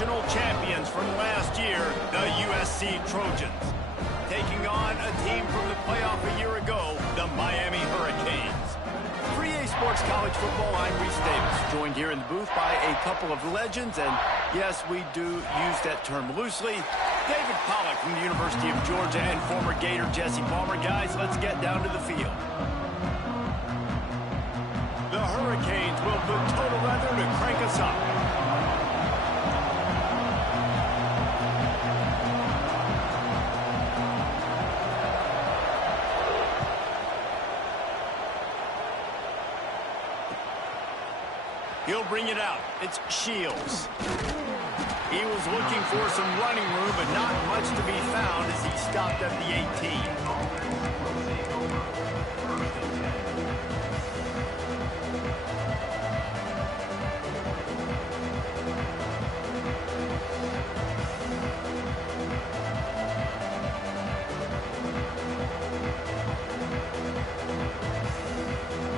national champions from last year, the USC Trojans. Taking on a team from the playoff a year ago, the Miami Hurricanes. 3A Sports College Football, I'm Reese Davis, joined here in the booth by a couple of legends, and yes, we do use that term loosely. David Pollack from the University of Georgia and former Gator Jesse Palmer. Guys, let's get down to the field. The Hurricanes will put total leather to crank us up. He'll bring it out. It's Shields. He was looking for some running room, but not much to be found as he stopped at the 18.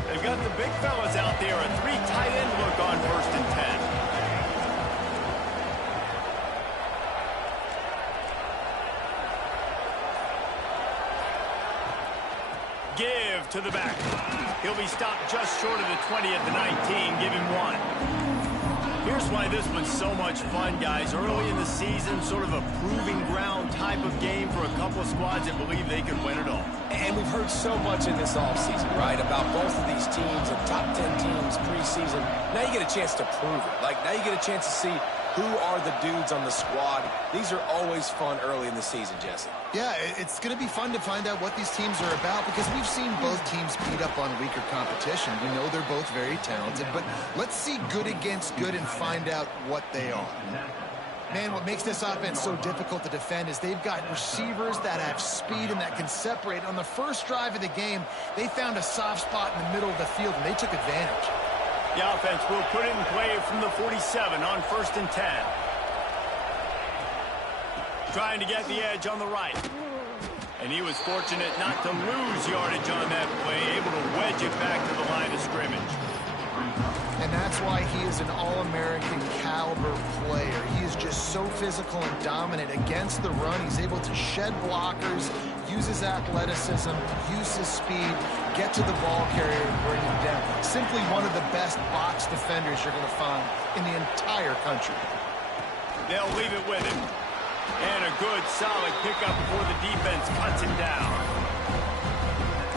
They've got the big fellas out there, a three tight end look on 1st and 10. Give to the back. He'll be stopped just short of the 20 at the 19. Give him 1. Here's why this one's so much fun, guys. Early in the season, sort of a proving ground type of game for a couple of squads that believe they can win it all. And we've heard so much in this offseason, right, about both of these teams and top 10 teams preseason. Now you get a chance to prove it. Like, now you get a chance to see who are the dudes on the squad. These are always fun early in the season, Jesse. Yeah, it's going to be fun to find out what these teams are about because we've seen both teams beat up on weaker competition. We know they're both very talented, but let's see good against good and find out what they are. Man, what makes this offense so difficult to defend is they've got receivers that have speed and that can separate. On the first drive of the game, they found a soft spot in the middle of the field, and they took advantage. The offense will put it in play from the 47 on 1st and 10. Trying to get the edge on the right. And he was fortunate not to lose yardage on that play, able to wedge it back to the line of scrimmage. And that's why he is an All-American caliber player. He is just so physical and dominant against the run. He's able to shed blockers, use his athleticism, use his speed, get to the ball carrier and bring him down. Simply one of the best box defenders you're going to find in the entire country. They'll leave it with him. And a good, solid pickup before the defense cuts him down.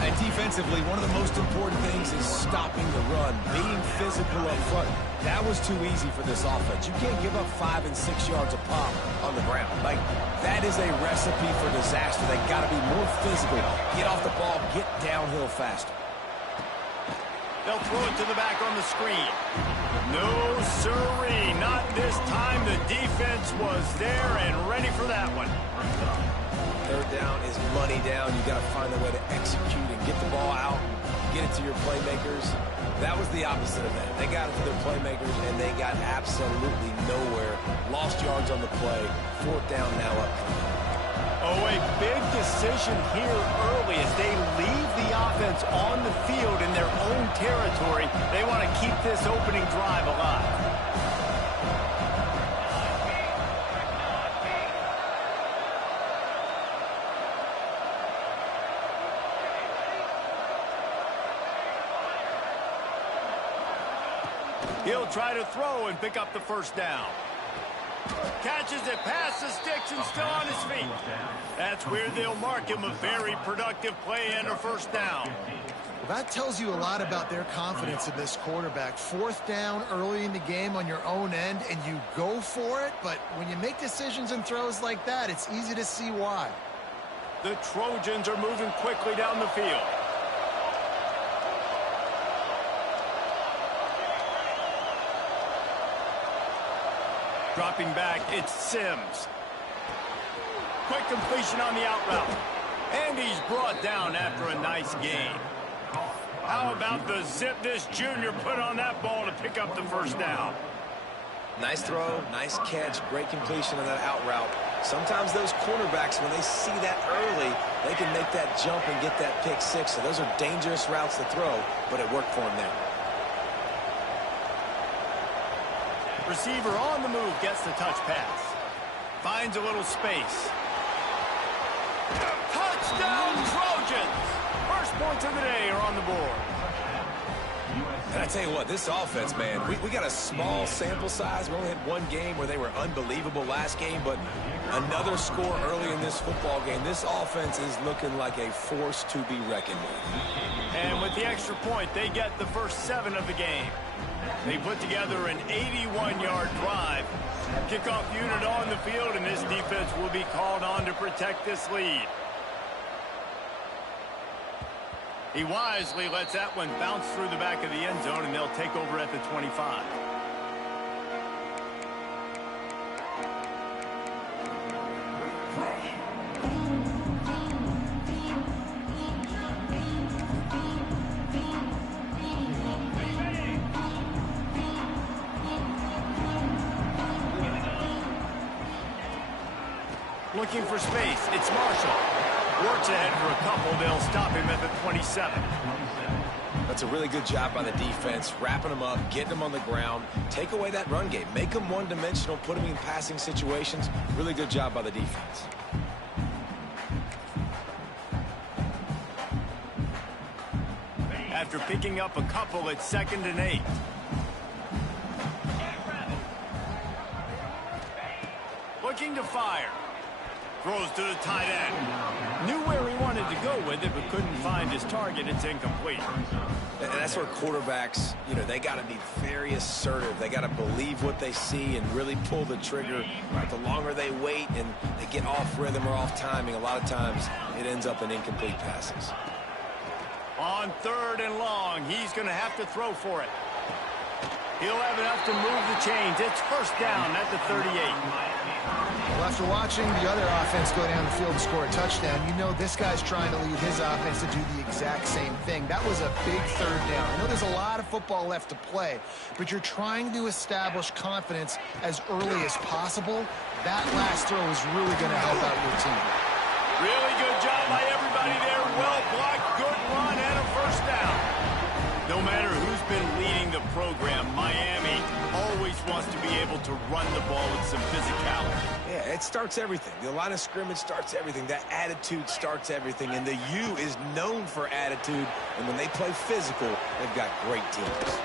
And defensively, one of the most important things is stopping the run, being physical up front. That was too easy for this offense. You can't give up 5 and 6 yards a pop on the ground. Like, that is a recipe for disaster. They got to be more physical. Get off the ball, get downhill faster. They'll throw it to the back on the screen. No, sirree, not this time. The defense was there and ready for that one. 3rd down is money down. You got to find a way to execute and get the ball out, get it to your playmakers. That was the opposite of that. They got it to their playmakers, and they got absolutely nowhere. Lost yards on the play. 4th down now up. Oh, a big decision here early as they leave the offense on the field in their own territory. They want to keep this opening drive alive. He'll try to throw and pick up the 1st down. Catches it past the sticks and still on his feet. That's where they'll mark him a very productive play and a 1st down. Well, that tells you a lot about their confidence in this quarterback. 4th down early in the game on your own end, and you go for it. But when you make decisions and throws like that, it's easy to see why. The Trojans are moving quickly down the field. Dropping back, it's Sims. Quick completion on the out route. And he's brought down after a nice gain. How about the zip this junior put on that ball to pick up the 1st down? Nice throw, nice catch, great completion on that out route. Sometimes those cornerbacks, when they see that early, they can make that jump and get that pick 6. So those are dangerous routes to throw, but it worked for him there. Receiver on the move gets the touch pass. Finds a little space. Touchdown Trojans! First points of the day are on the board. And I tell you what, this offense, man, we got a small sample size. We only had one game where they were unbelievable last game, but another score early in this football game. This offense is looking like a force to be reckoned with. And with the extra point, they get the first 7 of the game. They put together an 81-yard drive. Kickoff unit on the field, and this defense will be called on to protect this lead. He wisely lets that one bounce through the back of the end zone, and they'll take over at the 25. Looking for space. It's Marshall. Works ahead for a couple. They'll stop him at the 27. That's a really good job by the defense, wrapping them up, getting them on the ground. Take away that run game. Make them one-dimensional, put them in passing situations. Really good job by the defense. After picking up a couple, it's 2nd and 8. Looking to fire. Throws to the tight end. Knew where he wanted to go with it, but couldn't find his target. It's incomplete. And that's where quarterbacks, you know, they got to be very assertive. They got to believe what they see and really pull the trigger. The longer they wait and they get off rhythm or off timing, a lot of times it ends up in incomplete passes. On 3rd and long, he's going to have to throw for it. He'll have enough to move the chains. It's first down at the 38. Well, after watching the other offense go down the field and score a touchdown, you know this guy's trying to lead his offense to do the exact same thing. That was a big 3rd down. I know there's a lot of football left to play, but you're trying to establish confidence as early as possible. That last throw is really going to help out your team. Really good job by everybody there. Well blocked, good run, and a first down. No matter who's been leading the program, Miami always wants to be able to run the ball with some physicality. Yeah, it starts everything. The line of scrimmage starts everything. That attitude starts everything. And the U is known for attitude. And when they play physical, they've got great teams.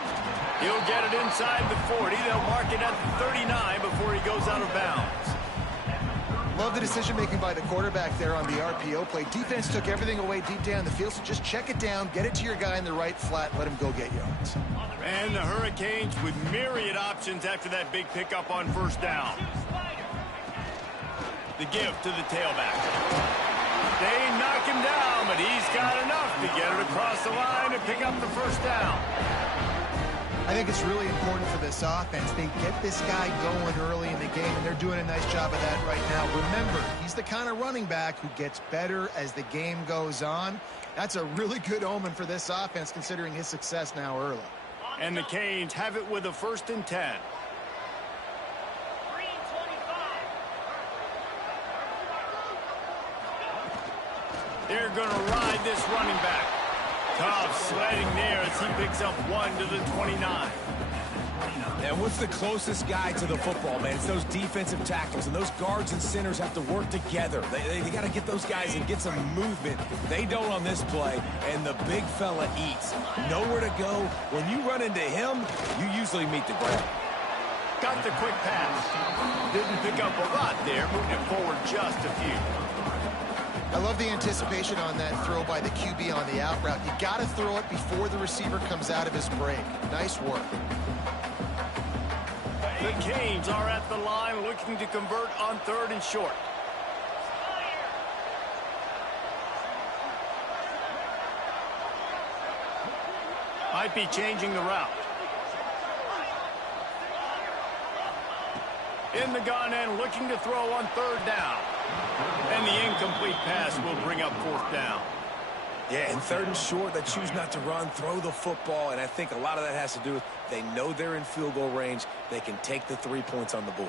He'll get it inside the 40. They'll mark it at the 39 before he goes out of bounds. Love the decision-making by the quarterback there on the RPO play. Defense took everything away deep down the field, so just check it down, get it to your guy in the right flat, let him go get yards. And the Hurricanes with myriad options after that big pickup on first down. The give to the tailback. They knock him down, but he's got enough to get it across the line and pick up the first down. I think it's really important for this offense. They get this guy going early in the game, and they're doing a nice job of that right now. Remember, he's the kind of running back who gets better as the game goes on. That's a really good omen for this offense, considering his success now early. And the Canes have it with a 1st and 10. They're going to ride this running back. Tough sledding there as he picks up 1 to the 29. And what's the closest guy to the football, man? It's those defensive tackles, and those guards and centers have to work together. They got to get those guys and get some movement. They don't on this play, and the big fella eats. Nowhere to go. When you run into him, you usually meet the ground. Got the quick pass. Didn't pick up a lot there, moving it forward just a few. I love the anticipation on that throw by the QB on the out route. You got to throw it before the receiver comes out of his break. Nice work. The Canes are at the line looking to convert on 3rd and short. Might be changing the route. In the gun and looking to throw on 3rd down. And the incomplete pass will bring up 4th down. Yeah, and 3rd and short, they choose not to run, throw the football, and I think a lot of that has to do with they know they're in field goal range. They can take the 3 points on the board.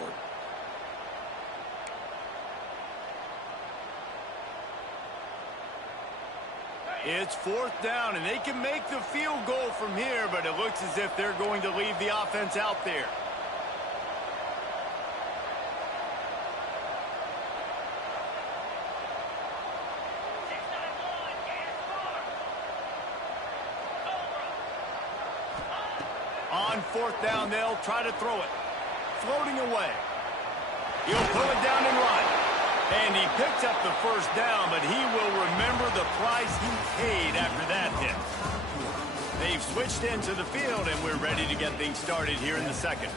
It's 4th down, and they can make the field goal from here, but it looks as if they're going to leave the offense out there. fourth down, they'll try to throw it. Floating away. He'll pull it down and run. And he picks up the first down, but he will remember the price he paid after that hit. They've switched into the field, and we're ready to get things started here in the second.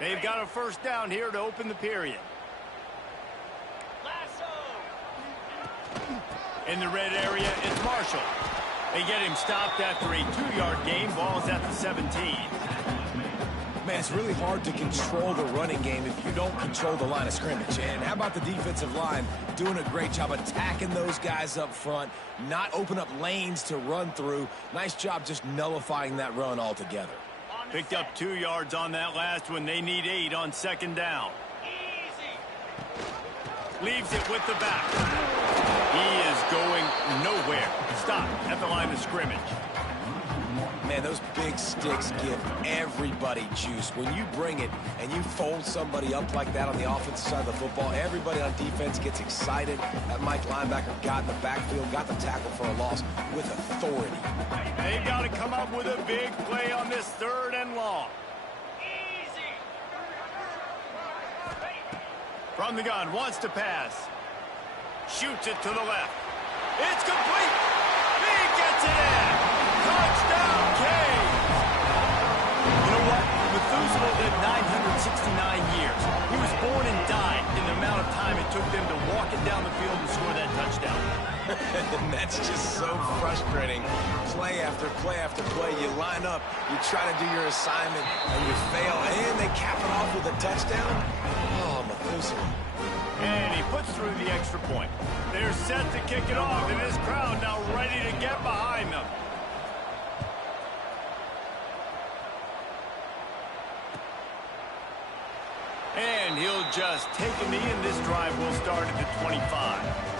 They've got a first down here to open the period. In the red area, it's Marshall. They get him stopped after a 2-yard gain. Ball's at the 17. Man, it's really hard to control the running game if you don't control the line of scrimmage. And how about the defensive line doing a great job attacking those guys up front, not open up lanes to run through. Nice job just nullifying that run altogether. Picked up 2 yards on that last one. They need 8 on second down. Leaves it with the back. He is going nowhere. Stop at the line of scrimmage. Man, those big sticks give everybody juice. When you bring it and you fold somebody up like that on the offensive side of the football, everybody on defense gets excited. That Mike linebacker got in the backfield, got the tackle for a loss with authority. They've got to come up with a big play on this 3rd and long. From the gun, wants to pass. Shoots it to the left. It's complete. He gets it in. Touchdown, Canes. You know what? Methuselah lived 969 years. He was born and died in the amount of time it took them to walk it down the field and score that touchdown. And that's just so frustrating. Play after play after play. You line up, you try to do your assignment, and you fail, and they cap it off with a touchdown. Oh, Methuselah. And he puts through the extra point. They're set to kick it off, and this crowd now ready to get behind them. And he'll just take a knee, and this drive will start at the 25.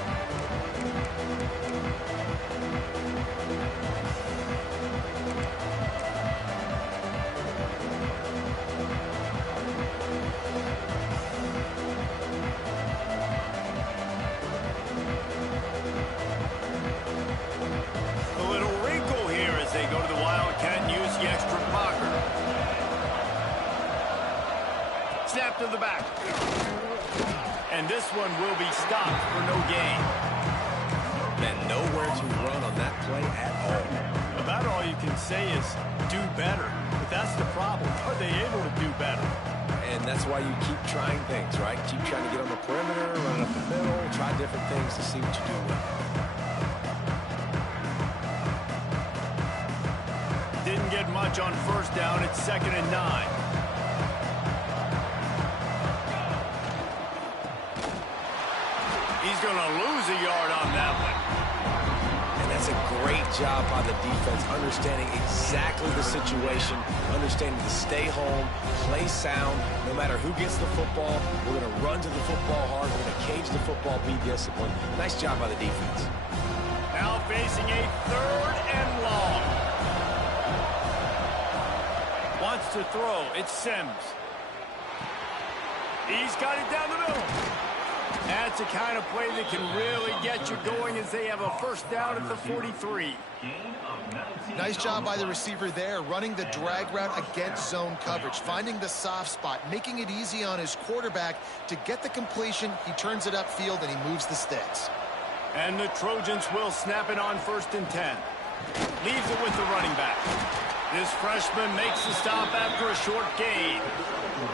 Snap to the back. And this one will be stopped for no gain. And nowhere to run on that play at all. About all you can say is do better. But that's the problem. Are they able to do better? And that's why you keep trying things, right? Keep trying to get on the perimeter, run up the middle, try different things to see what you do well. Didn't get much on first down. It's 2nd and 9. He's going to lose a yard on that one. And that's a great job by the defense, understanding exactly the situation, understanding to stay home, play sound. No matter who gets the football, we're going to run to the football hard. We're going to cage the football, be disciplined. Nice job by the defense. Now facing a 3rd and long. Wants to throw. It's Sims. He's got it down the middle. That's the kind of play that can really get you going as they have a first down at the 43. Nice job by the receiver there, running the drag route against zone coverage, finding the soft spot, making it easy on his quarterback to get the completion. He turns it upfield, and he moves the sticks. And the Trojans will snap it on 1st and 10. Leaves it with the running back. This freshman makes the stop after a short gain.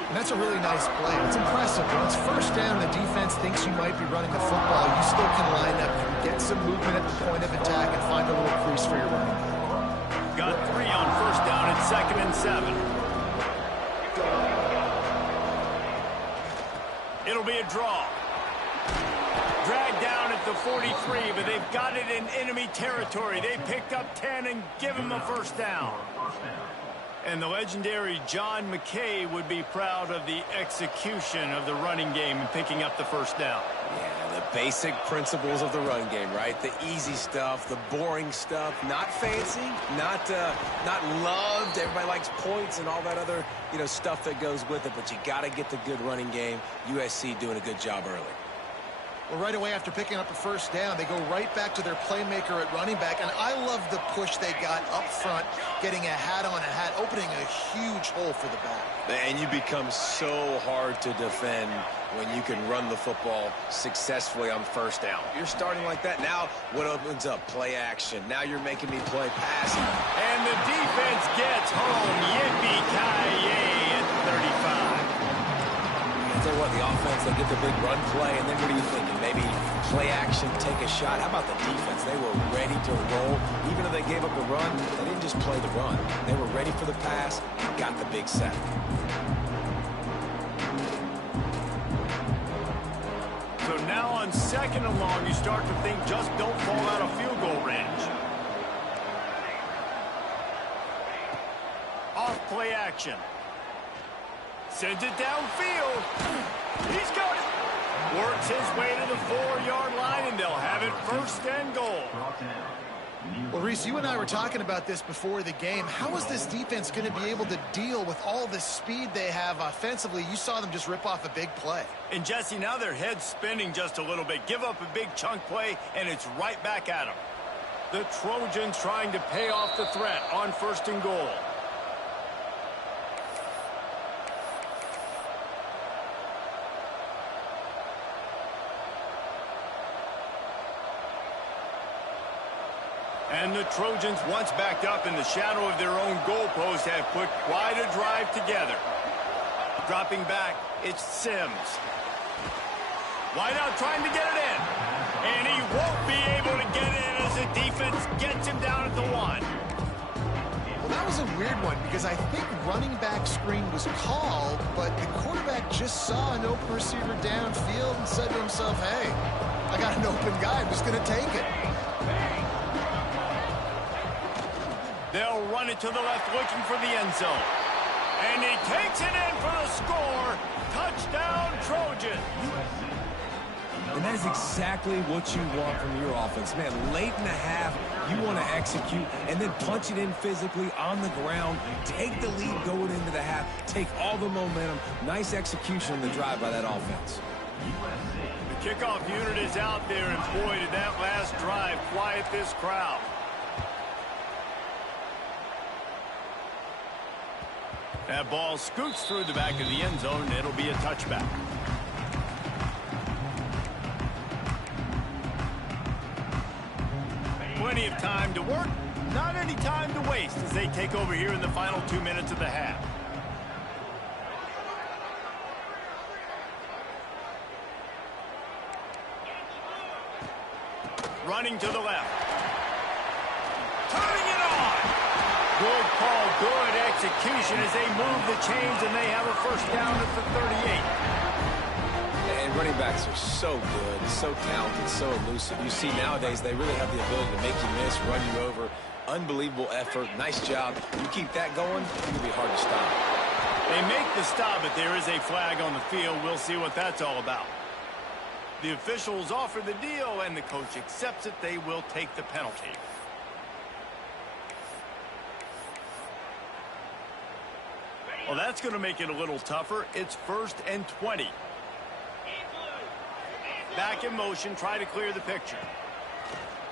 And that's a really nice play. It's impressive. When it's first down, the defense thinks you might be running the football. You still can line up, you can get some movement at the point of attack, and find a little crease for your running back. Got 3 on first down at 2nd and 7. It'll be a draw. Dragged down at the 43, but they've got it in enemy territory. They picked up 10 and give him the first down. And the legendary John McKay would be proud of the execution of the running game and picking up the first down. Yeah, the basic principles of the run game, right? The easy stuff, the boring stuff, not fancy, not loved. Everybody likes points and all that other, stuff that goes with it, but you got to get the good running game. USC doing a good job early. Well, right away after picking up a first down, they go right back to their playmaker at running back. And I love the push they got up front, getting a hat on a hat, opening a huge hole for the back. And you become so hard to defend when you can run the football successfully on first down. You're starting like that. Now what opens up? Play action. Now you're making me play pass. And the defense gets home. Yippee-ki-yay at 35. I'll tell you what, the offense, they get the big run play, and then what are you thinking? Maybe play action, take a shot. How about the defense? They were ready to roll. Even though they gave up the run, they didn't just play the run. They were ready for the pass and got the big sack. So now on 2nd and long, you start to think just don't fall out of field goal range. Off play action. Sends it downfield. He's got it. Works his way to the 4-yard line, and they'll have it 1st and goal. Well, Reese, you and I were talking about this before the game. How is this defense going to be able to deal with all the speed they have offensively? You saw them just rip off a big play. And, Jesse, now their head's spinning just a little bit. Give up a big chunk play, and it's right back at them. The Trojans trying to pay off the threat on 1st and goal. And the Trojans, once backed up in the shadow of their own goalpost, have put quite a drive together. Dropping back, it's Sims. Wide out trying to get it in. And he won't be able to get in as the defense gets him down at the 1. Well, that was a weird one because I think running back screen was called, but the quarterback just saw an open receiver downfield and said to himself, hey, I got an open guy. I'm just going to take it. They'll run it to the left looking for the end zone. And he takes it in for the score. Touchdown, Trojans. And that is exactly what you want from your offense. Man, late in the half, you want to execute and then punch it in physically on the ground. Take the lead going into the half. Take all the momentum. Nice execution on the drive by that offense. The kickoff unit is out there, and boy, did that last drive quiet this crowd. That ball scoots through the back of the end zone, and it'll be a touchback. Plenty of time to work, not any time to waste as they take over here in the final 2 minutes of the half. Running to the left. Turning it on. Good call, good execution as they move the chains, and they have a 1st down at the 38. And running backs are so good, so talented, so elusive. You see nowadays they really have the ability to make you miss, run you over. Unbelievable effort. Nice job. You keep that going, it's going to be hard to stop. They make the stop, but there is a flag on the field. We'll see what that's all about. The officials offer the deal, and the coach accepts it. They will take the penalty. Well, that's going to make it a little tougher. It's 1st and 20. Back in motion, try to clear the picture.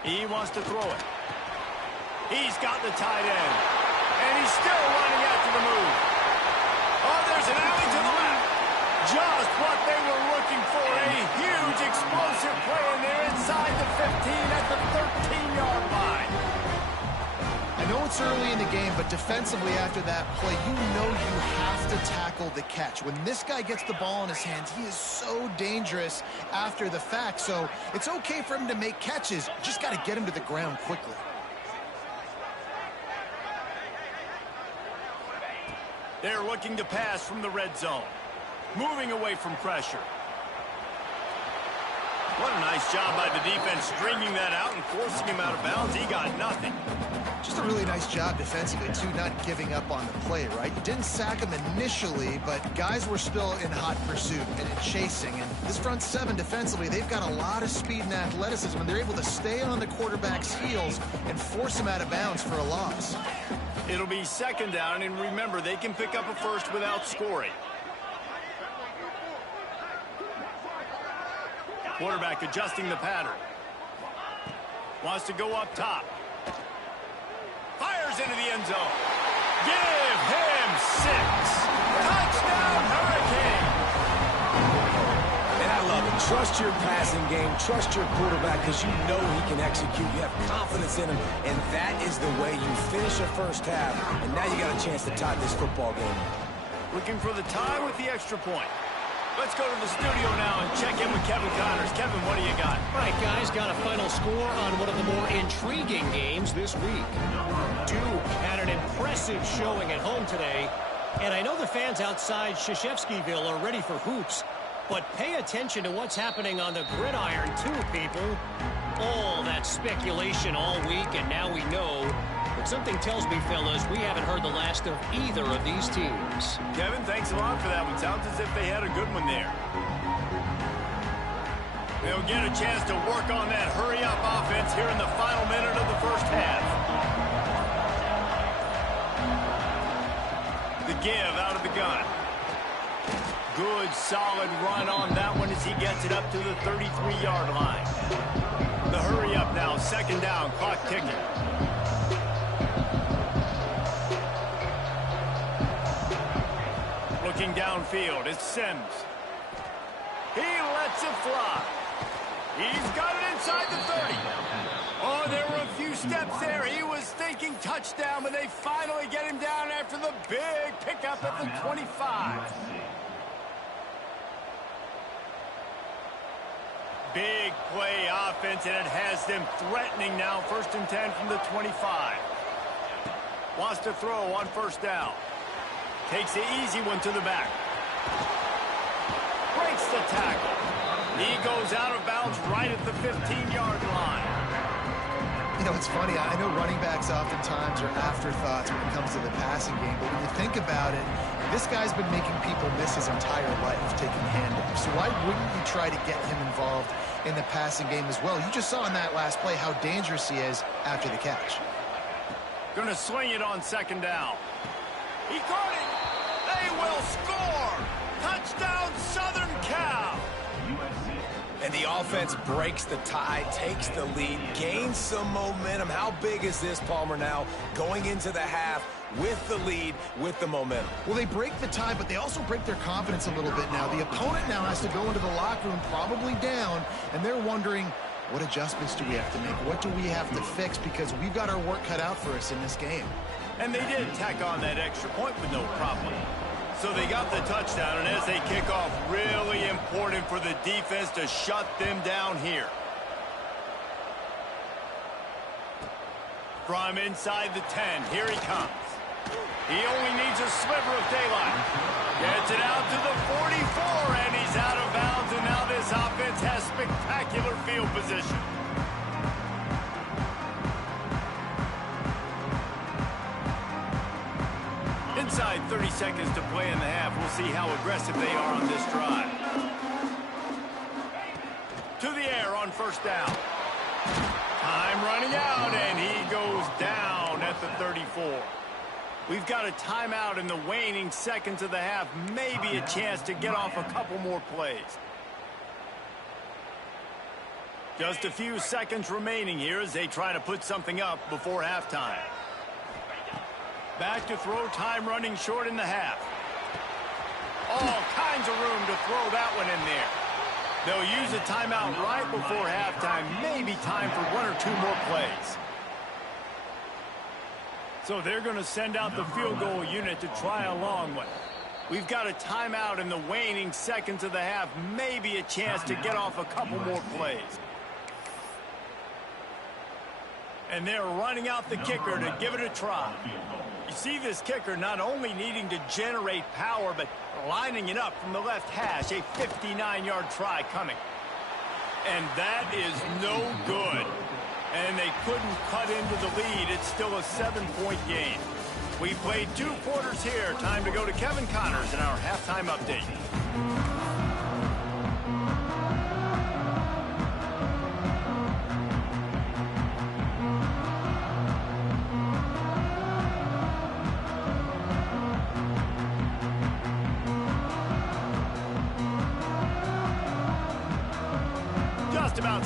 He wants to throw it. He's got the tight end. And he's still running after the move. Oh, there's an alley to the left. Just what they were looking for. A huge explosive play, and they're inside the 15 at the 13-yard line. I know it's early in the game, but defensively after that play, you know you have to tackle the catch. When this guy gets the ball in his hands, he is so dangerous after the fact. So it's okay for him to make catches. Just got to get him to the ground quickly. They're looking to pass from the red zone. Moving away from pressure. What a nice job by the defense stringing that out and forcing him out of bounds. He got nothing. Just a really nice job defensively, too, not giving up on the play, right? You didn't sack him initially, but guys were still in hot pursuit and in chasing. And this front 7 defensively, they've got a lot of speed and athleticism, and they're able to stay on the quarterback's heels and force him out of bounds for a loss. It'll be 2nd down, and remember, they can pick up a first without scoring. Quarterback adjusting the pattern. Wants to go up top. Fires into the end zone. Give him 6. Touchdown, Hurricane. And I love it. Trust your passing game. Trust your quarterback because you know he can execute. You have confidence in him, and that is the way you finish a first half. And now you got a chance to tie this football game. Looking for the tie with the extra point. Let's go to the studio now and check in with Kevin Connors. Kevin, what do you got? All right, guys, got a final score on one of the more intriguing games this week. Duke had an impressive showing at home today, and I know the fans outside Krzyzewskiville are ready for hoops, but pay attention to what's happening on the gridiron too, people. All that speculation all week, and now we know. But something tells me, fellas, we haven't heard the last of either of these teams. Kevin, thanks a lot for that one. Sounds as if they had a good one there. They'll get a chance to work on that hurry-up offense here in the final minute of the first half. The give out of the gun. Good, solid run on that one as he gets it up to the 33-yard line. The hurry-up now, second down, clock ticking. Looking downfield, it's Sims. He lets it fly. He's got it inside the 30. Oh, there were a few steps there. He was thinking touchdown, but they finally get him down after the big pickup at the 25. Big play offense, and it has them threatening now. 1st and 10 from the 25. Wants to throw on first down. Takes the easy one to the back. Breaks the tackle. He goes out of bounds right at the 15-yard line. You know, it's funny. I know running backs oftentimes are afterthoughts when it comes to the passing game, but when you think about it, this guy's been making people miss his entire life taking handoffs. So why wouldn't you try to get him involved in the passing game as well? You just saw in that last play how dangerous he is after the catch. Gonna swing it on second down. He caught it. They will score. Touchdown, Southern Cal. And the offense breaks the tie, takes the lead, gains some momentum. How big is this, Palmer, now going into the half with the lead, with the momentum? Well, they break the tie, but they also break their confidence a little bit now. The opponent now has to go into the locker room probably down, and they're wondering, what adjustments do we have to make? What do we have to fix? Because we've got our work cut out for us in this game. And they did tack on that extra point with no problem. So they got the touchdown, and as they kick off, really important for the defense to shut them down here. From inside the 10, here he comes. He only needs a sliver of daylight. Gets it out to the 44, and he's out of bounds, and now this offense has spectacular field position. Inside 30 seconds to play in the half. We'll see how aggressive they are on this drive. To the air on first down. Time running out, and he goes down at the 34. We've got a timeout in the waning seconds of the half. Maybe a chance to get off a couple more plays. Just a few seconds remaining here as they try to put something up before halftime. Back to throw, time running short in the half. All kinds of room to throw that one in there. They'll use a timeout right before halftime. Maybe time for one or two more plays. So they're going to send out the field goal unit to try a long one. We've got a timeout in the waning seconds of the half. Maybe a chance to get off a couple more plays. And they're running out the kicker to give it a try. You see this kicker not only needing to generate power, but lining it up from the left hash. A 59-yard try coming. And that is no good. And they couldn't cut into the lead. It's still a 7-point game. We played 2 quarters here. Time to go to Kevin Connors in our halftime update.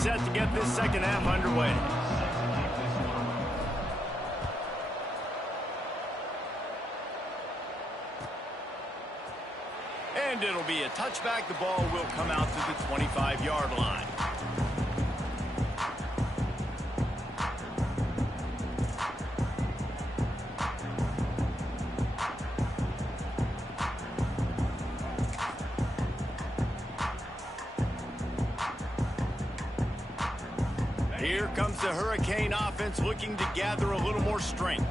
set to get this second half underway. And it'll be a touchback. The ball will come out to the 25-yard line. Here comes the Hurricane offense looking to gather a little more strength.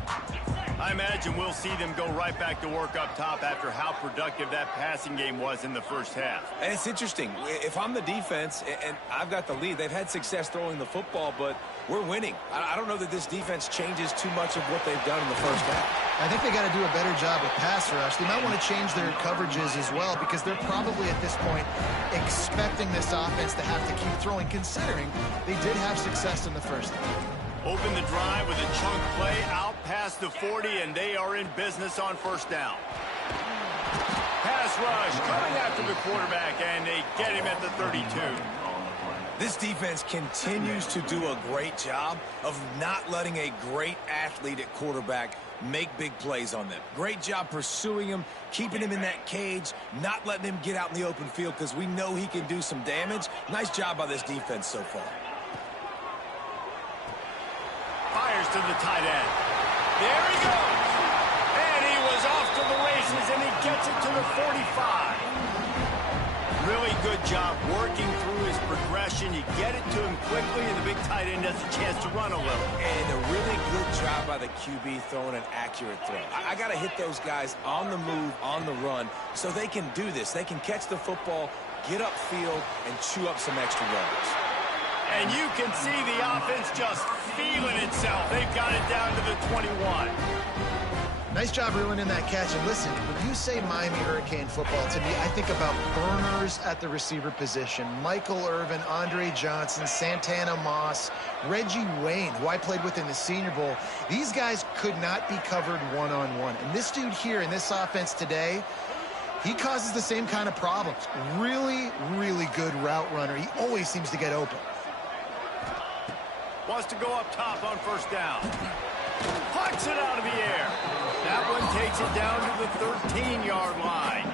I imagine we'll see them go right back to work up top after how productive that passing game was in the first half. And it's interesting. If I'm the defense and I've got the lead, they've had success throwing the football, but we're winning. I don't know that this defense changes too much of what they've done in the first half. I think they got to do a better job with pass rush. They might want to change their coverages as well because they're probably at this point expecting this offense to have to keep throwing, considering they did have success in the first half. Open the drive with a chunk play out past the 40, and they are in business on first down. Pass rush coming after the quarterback, and they get him at the 32. This defense continues to do a great job of not letting a great athlete at quarterback make big plays on them. Great job pursuing him, keeping him in that cage, not letting him get out in the open field because we know he can do some damage. Nice job by this defense so far. Fires to the tight end. There he goes. And he was off to the races, and he gets it to the 45. Really good job working through his progression. You get it to him quickly, and the big tight end has a chance to run a little. And a really good job by the QB throwing an accurate throw. I got to hit those guys on the move, on the run, so they can do this. They can catch the football, get upfield, and chew up some extra yards. And you can see the offense just feeling itself. They've got it down to the 21. Nice job reeling in that catch. And listen, when you say Miami Hurricane football, to me, I think about burners at the receiver position. Michael Irvin, Andre Johnson, Santana Moss, Reggie Wayne, who I played with in the Senior Bowl. These guys could not be covered one-on-one. And this dude here in this offense today, he causes the same kind of problems. Really, really good route runner. He always seems to get open. Wants to go up top on first down. Pucks it out of the air. That one takes it down to the 13-yard line.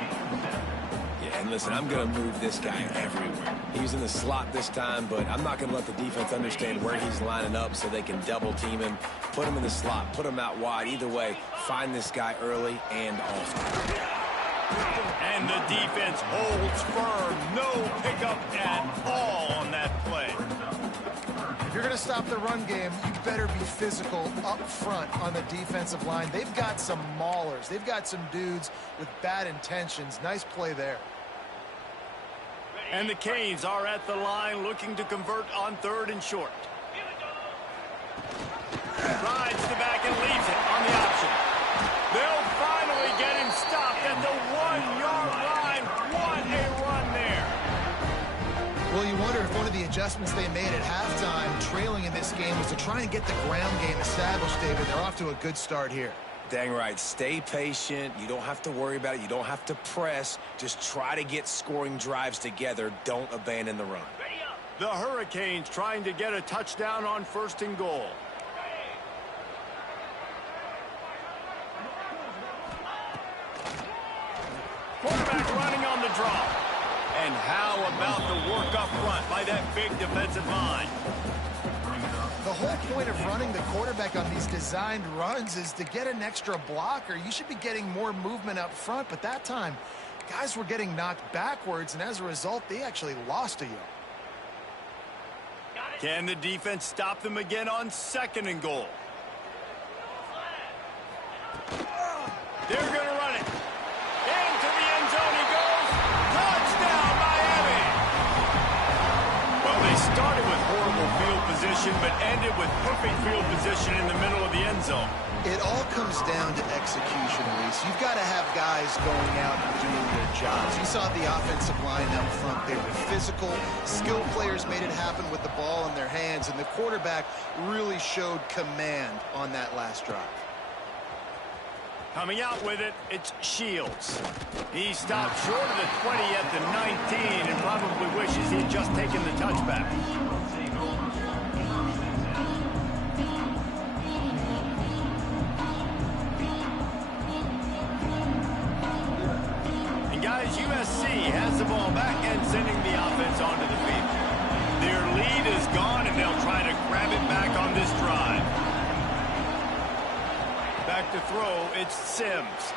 Yeah, and listen, I'm going to move this guy everywhere. He's in the slot this time, but I'm not going to let the defense understand where he's lining up so they can double team him, put him in the slot, put him out wide. Either way, find this guy early and often. And the defense holds firm. No pickup at all on that play. If you're going to stop the run game, you better be physical up front on the defensive line. They've got some maulers. They've got some dudes with bad intentions. Nice play there. And the Canes are at the line looking to convert on 3rd and short. Rides the back and leaves it on the option. They'll finally get him stopped at the 1-yard line. What a run there. Well, you wonder if one of the adjustments they made at halftime, trailing in this game, was to try and get the ground game established, David. They're off to a good start here. Dang right. Stay patient. You don't have to worry about it. You don't have to press. Just try to get scoring drives together. Don't abandon the run. The Hurricanes trying to get a touchdown on 1st and goal. Quarterback running on the draw. And how about the work up front by that big defensive line? The whole point of running the quarterback on these designed runs is to get an extra blocker. You should be getting more movement up front, but that time, guys were getting knocked backwards, and as a result, they actually lost a yard. Can the defense stop them again on 2nd and goal? They're going to run it. Into the end zone he goes. Touchdown, Miami! Well, they started with horrible field position, but ended with perfect field position in the middle of the end zone. It all comes down to execution, Reese. You've got to have guys going out and doing their jobs. You saw the offensive line up front. They were physical. Skilled players made it happen with the ball in their hands, and the quarterback really showed command on that last drive. Coming out with it, it's Shields. He stopped short of the 20 at the 19 and probably wishes he'd just taken the touchback. grab it back on this drive. Back to throw, it's Sims.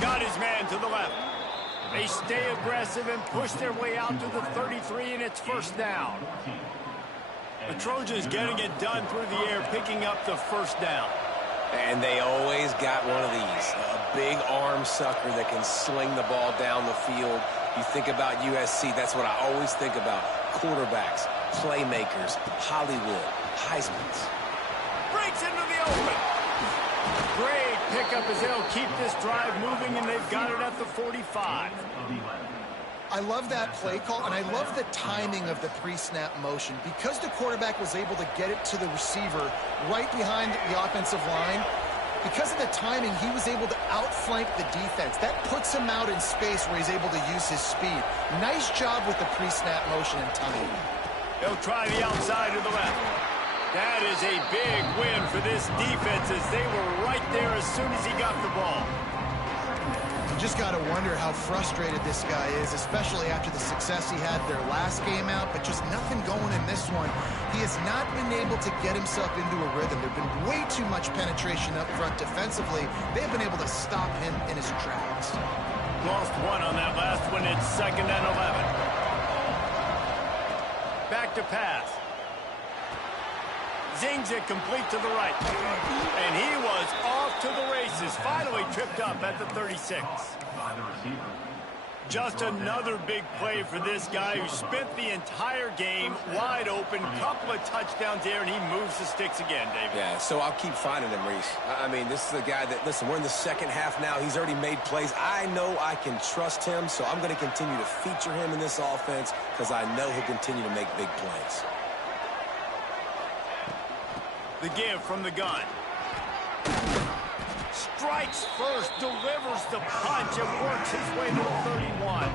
Got his man to the left. They stay aggressive and push their way out to the 33, and it's first down. The Trojans getting it done through the air, picking up the first down. And they always got one of these, a big arm sucker that can sling the ball down the field. You think about USC, that's what I always think about. Quarterbacks, playmakers, Hollywood, Heismans. Breaks into the open. Great pickup as they'll keep this drive moving, and they've got it at the 45. I love that play call, and I love the timing of the pre-snap motion. Because the quarterback was able to get it to the receiver right behind the offensive line, because of the timing, he was able to outflank the defense. That puts him out in space where he's able to use his speed. Nice job with the pre-snap motion and timing. They'll try the outside to the left. That is a big win for this defense as they were right there as soon as he got the ball. You just got to wonder how frustrated this guy is, especially after the success he had their last game out, but just nothing going in this one. He has not been able to get himself into a rhythm. There's been way too much penetration up front defensively. They've been able to stop him in his tracks. Lost one on that last one. It's 2nd and 11. Back to pass. Zings it complete to the right. And he was off to the races. Finally tripped up at the 36. Just another big play for this guy who spent the entire game wide open. Couple of touchdowns there, and he moves the sticks again, David. Yeah, so I'll keep finding him, Reese. I mean, this is the guy that, listen, we're in the second half now. He's already made plays. I know I can trust him, so I'm going to continue to feature him in this offense because I know he'll continue to make big plays. The give from the gun. Strikes first, delivers the punch, and works his way to the 31.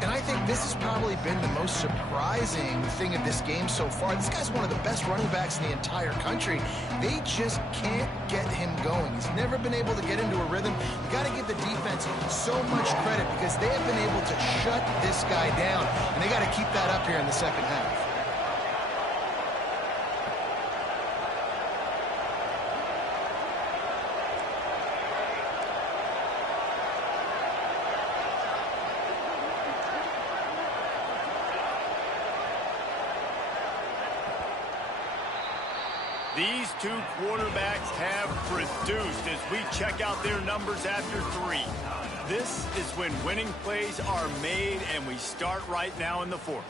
And I think this has probably been the most surprising thing of this game so far. This guy's one of the best running backs in the entire country. They just can't get him going. He's never been able to get into a rhythm. You got to give the defense so much credit because they have been able to shut this guy down, and they got to keep that up here in the second half. These two quarterbacks have produced as we check out their numbers after 3. This is when winning plays are made, and we start right now in the 4th.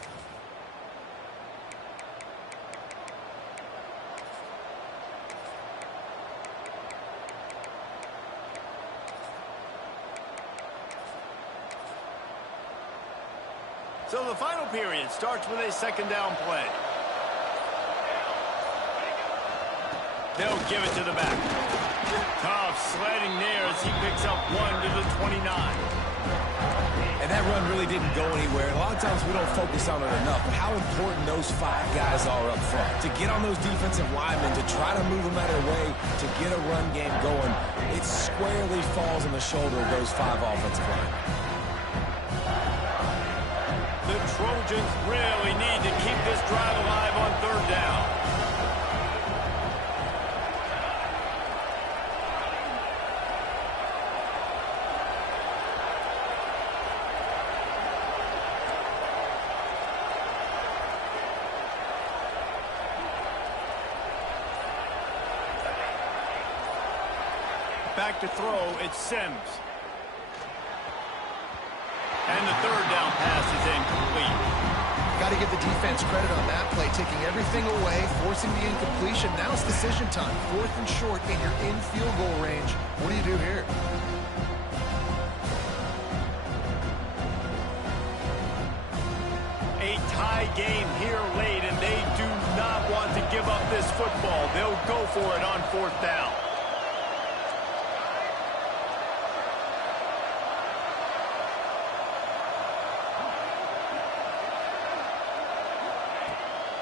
So the final period starts with a 2nd down play. They'll give it to the back. Tough sledding there as he picks up 1 to the 29. And that run really didn't go anywhere. A lot of times we don't focus on it enough, but how important those 5 guys are up front. To get on those defensive linemen, to try to move them out of their way, to get a run game going, it squarely falls on the shoulder of those 5 offensive linemen. The Trojans really need to keep this drive alive on 3rd down. Back to throw, it's Sims. And the 3rd down pass is incomplete. Got to give the defense credit on that play, taking everything away, forcing the incompletion. Now it's decision time. 4th and short, and you're in field goal range. What do you do here? A tie game here late, and they do not want to give up this football. They'll go for it on 4th down.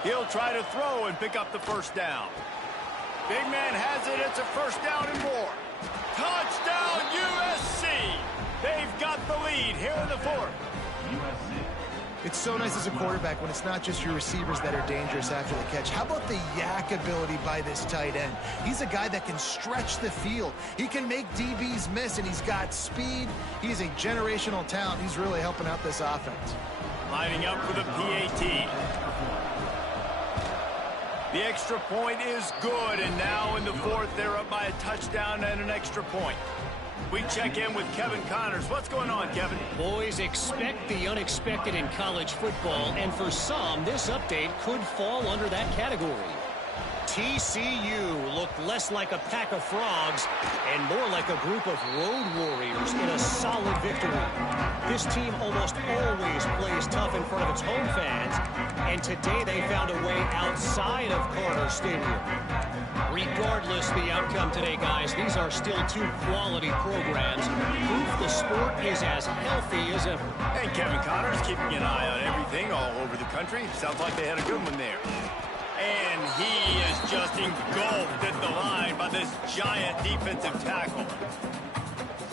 He'll try to throw and pick up the 1st down. Big man has it. It's a 1st down and more. Touchdown, USC. They've got the lead here in the 4th. It's so nice as a quarterback when it's not just your receivers that are dangerous after the catch. How about the yak ability by this tight end? He's a guy that can stretch the field. He can make DBs miss, and he's got speed. He's a generational talent. He's really helping out this offense. Lining up for the PAT. The extra point is good, and now in the fourth, they're up by a touchdown and an extra point. We check in with Kevin Connors. What's going on, Kevin? Boys, expect the unexpected in college football, and for some, this update could fall under that category. TCU looked less like a pack of frogs and more like a group of road warriors in a solid victory. This team almost always plays tough in front of its home fans, and today they found a way outside of Carter Stadium. Regardless the outcome today, guys, these are still two quality programs. Proof the sport is as healthy as ever. And Kevin Connors keeping an eye on everything all over the country. Sounds like they had a good one there. And he is just engulfed at the line by this giant defensive tackle.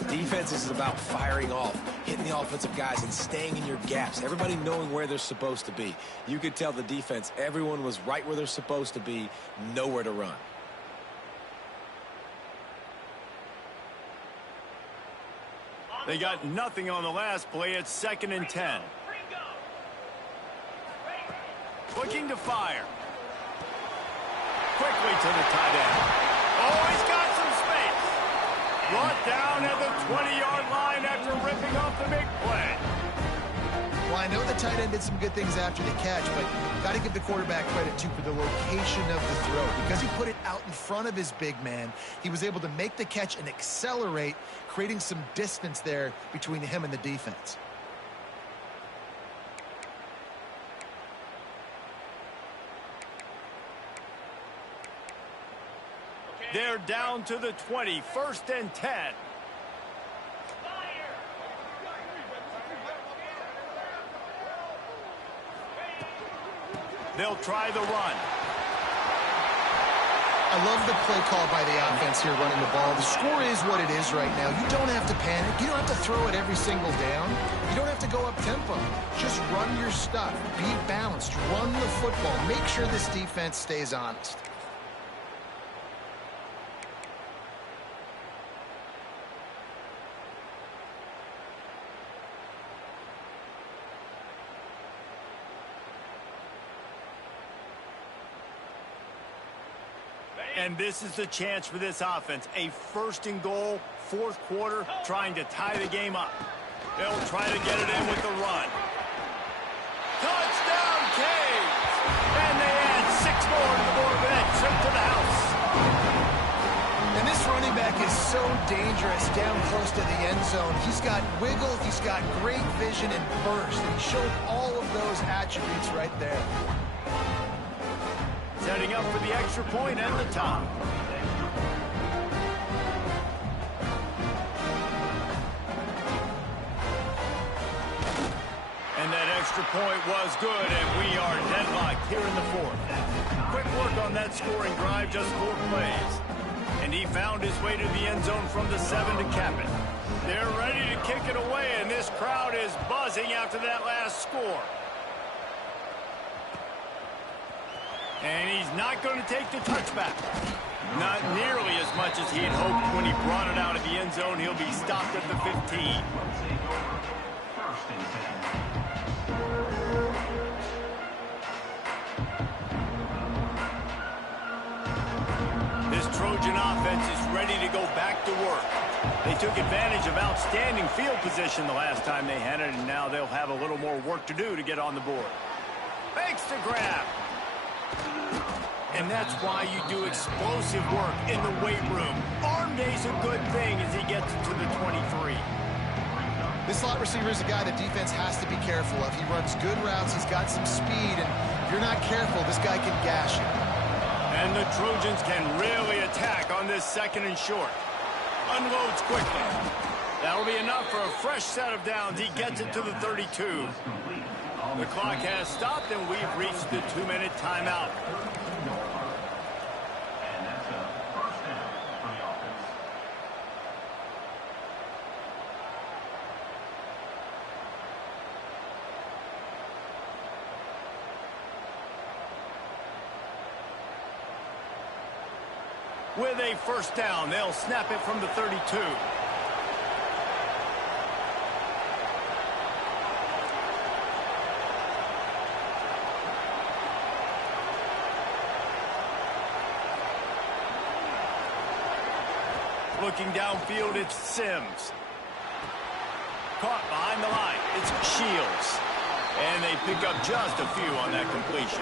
Defense is about firing off, hitting the offensive guys, and staying in your gaps. Everybody knowing where they're supposed to be. You could tell the defense, everyone was right where they're supposed to be, nowhere to run. They got nothing on the last play. It's 2nd and 10. Looking to fire. Quickly to the tight end. Oh, he's got some space. Brought down at the 20-yard line after ripping off the big play. Well, I know the tight end did some good things after the catch, but got to give the quarterback credit, too, for the location of the throw. Because he put it out in front of his big man, he was able to make the catch and accelerate, creating some distance there between him and the defense. They're down to the 20, 1st and 10. They'll try the run. I love the play call by the offense here running the ball. The score is what it is right now. You don't have to panic. You don't have to throw it every single down. You don't have to go up tempo. Just run your stuff. Be balanced. Run the football. Make sure this defense stays honest. And this is the chance for this offense. A 1st and goal, 4th quarter, trying to tie the game up. They'll try to get it in with the run. Touchdown, Canes! And they add 6 more to the board with that trip to the house. And this running back is so dangerous down close to the end zone. He's got wiggle, he's got great vision and burst, and he showed all of those attributes right there. Setting up for the extra point and the top. And that extra point was good, and we are deadlocked here in the 4th. Quick work on that scoring drive, just 4 plays. And he found his way to the end zone from the 7 to cap it. They're ready to kick it away, and this crowd is buzzing after that last score. And he's not going to take the touchback. Not nearly as much as he had hoped when he brought it out of the end zone. He'll be stopped at the 15. This Trojan offense is ready to go back to work. They took advantage of outstanding field position the last time they had it, and now they'll have a little more work to do to get on the board. Fakes to grab. And that's why you do explosive work in the weight room. Arm day's a good thing as he gets to the 23. This slot receiver is a guy the defense has to be careful of. He runs good routes, he's got some speed, and if you're not careful, this guy can gash you. And the Trojans can really attack on this 2nd and short. Unloads quickly. That'll be enough for a fresh set of downs. He gets it to the 32. The clock has stopped, and we've reached the 2-minute timeout. With a first down, they'll snap it from the 32. Looking downfield, it's Sims. Caught behind the line, it's Shields. And they pick up just a few on that completion.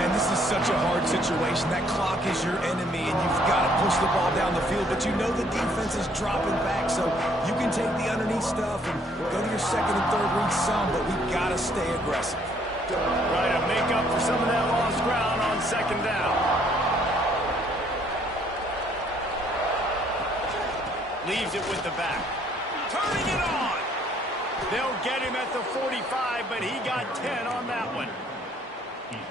Man, this is such a hard situation. That clock is your enemy, and you've got to push the ball down the field. But you know the defense is dropping back, so you can take the underneath stuff and go to your second and third read some, but we've got to stay aggressive. Try to make up for some of that lost ground on second down. Leaves it with the back. Turning it on. They'll get him at the 45, but he got 10 on that one.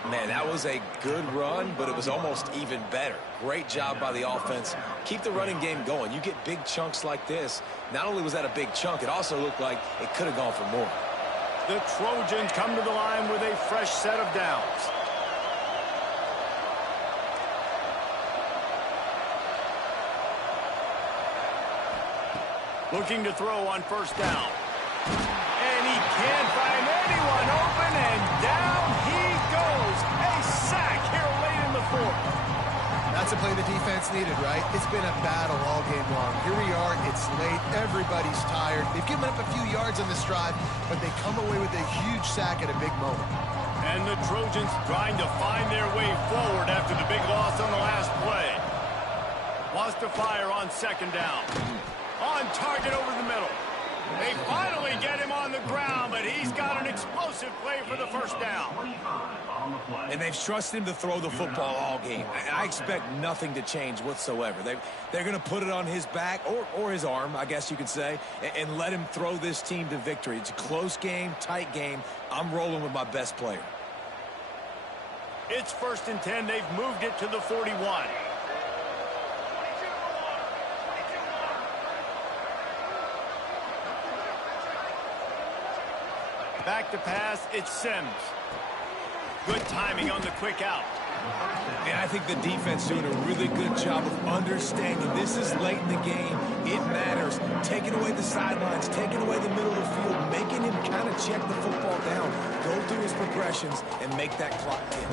Man, that was a good run, but it was almost even better. Great job by the offense. Keep the running game going. You get big chunks like this. Not only was that a big chunk, it also looked like it could have gone for more. The Trojans come to the line with a fresh set of downs. Looking to throw on first down. And he can't find anyone open, and down he goes. A sack here late in the fourth. That's a play the defense needed, right? It's been a battle all game long. Here we are, it's late, everybody's tired. They've given up a few yards on this drive, but they come away with a huge sack at a big moment. And the Trojans trying to find their way forward after the big loss on the last play. Wants to fire on second down. On target over the middle. They finally get him on the ground, but he's got an explosive play for the first down. And they've trusted him to throw the football all game. I expect nothing to change whatsoever. They're going to put it on his back, or his arm, I guess you could say, and let him throw this team to victory. It's a close game, tight game. I'm rolling with my best player. It's 1st and 10. They've moved it to the 41. Back to pass, it's Sims. Good timing on the quick out. And I think the defense doing a really good job of understanding this is late in the game. It matters. Taking away the sidelines, taking away the middle of the field, making him kind of check the football down, go through his progressions, and make that clock tick.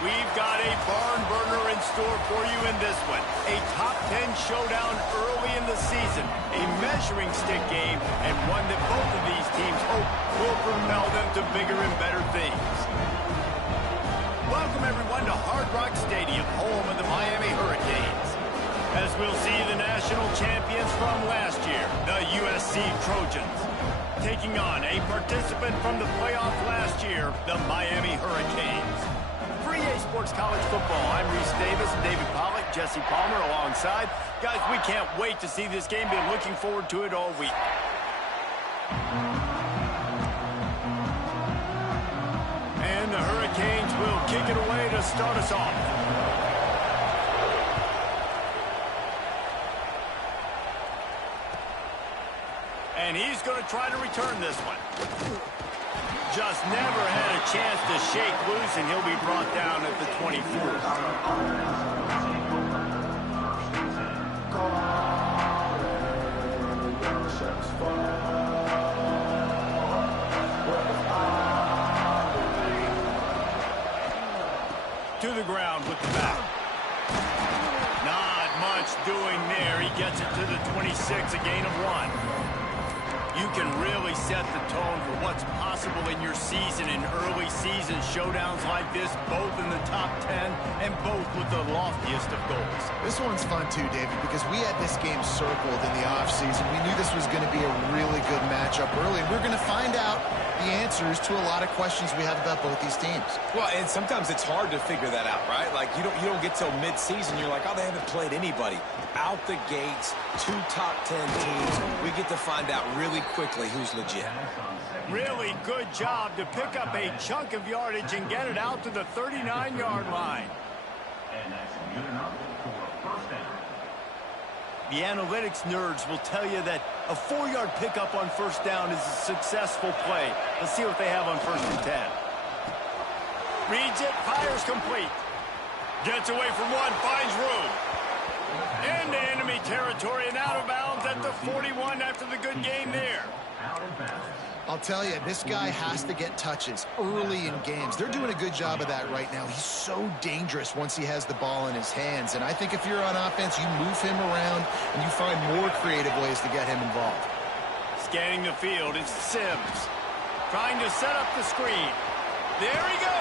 We've got a barn burner in store for you in this one. A top 10 showdown early in the season. A measuring stick game, and one that both of these teams hope will propel them to bigger and better things. Welcome, everyone, to Hard Rock Stadium, home of the Miami Hurricanes. As we'll see the national champions from last year, the USC Trojans, taking on a participant from the playoff last year, the Miami Hurricanes. For EA Sports College Football, I'm Reese Davis, David Pollack, Jesse Palmer alongside. Guys, we can't wait to see this game. Been looking forward to it all week. And the Hurricanes will kick it away to start us off. And he's going to try to return this one. Just never had a chance to shake loose, and he'll be brought down at the 24. To the ground with the back. Not much doing there. He gets it to the 26, a gain of 1. You can really set the tone for what's possible in your season in early season showdowns like this, both in the top 10 and both with the loftiest of goals. This one's fun too, David, because we had this game circled in the offseason. We knew this was going to be a really good matchup early, and we're going to find out the answers to a lot of questions we have about both these teams. Well, and sometimes it's hard to figure that out, right? Like, you don't get till mid-season. You're like, oh, they haven't played anybody. Out the gates, 2 top 10 teams. We get to find out really quickly who's legit. Really good job to pick up a chunk of yardage and get it out to the 39-yard line. And that's good enough for a first down. The analytics nerds will tell you that a 4-yard pickup on first down is a successful play. Let's see what they have on 1st and 10. Reads it, fires complete. Gets away from one, finds room. Into enemy territory and out of bounds at the 41 after the good game there. I'll tell you, this guy has to get touches early in games. They're doing a good job of that right now. He's so dangerous once he has the ball in his hands. And I think if you're on offense, you move him around and you find more creative ways to get him involved. Scanning the field, it's Sims. Trying to set up the screen. There he goes.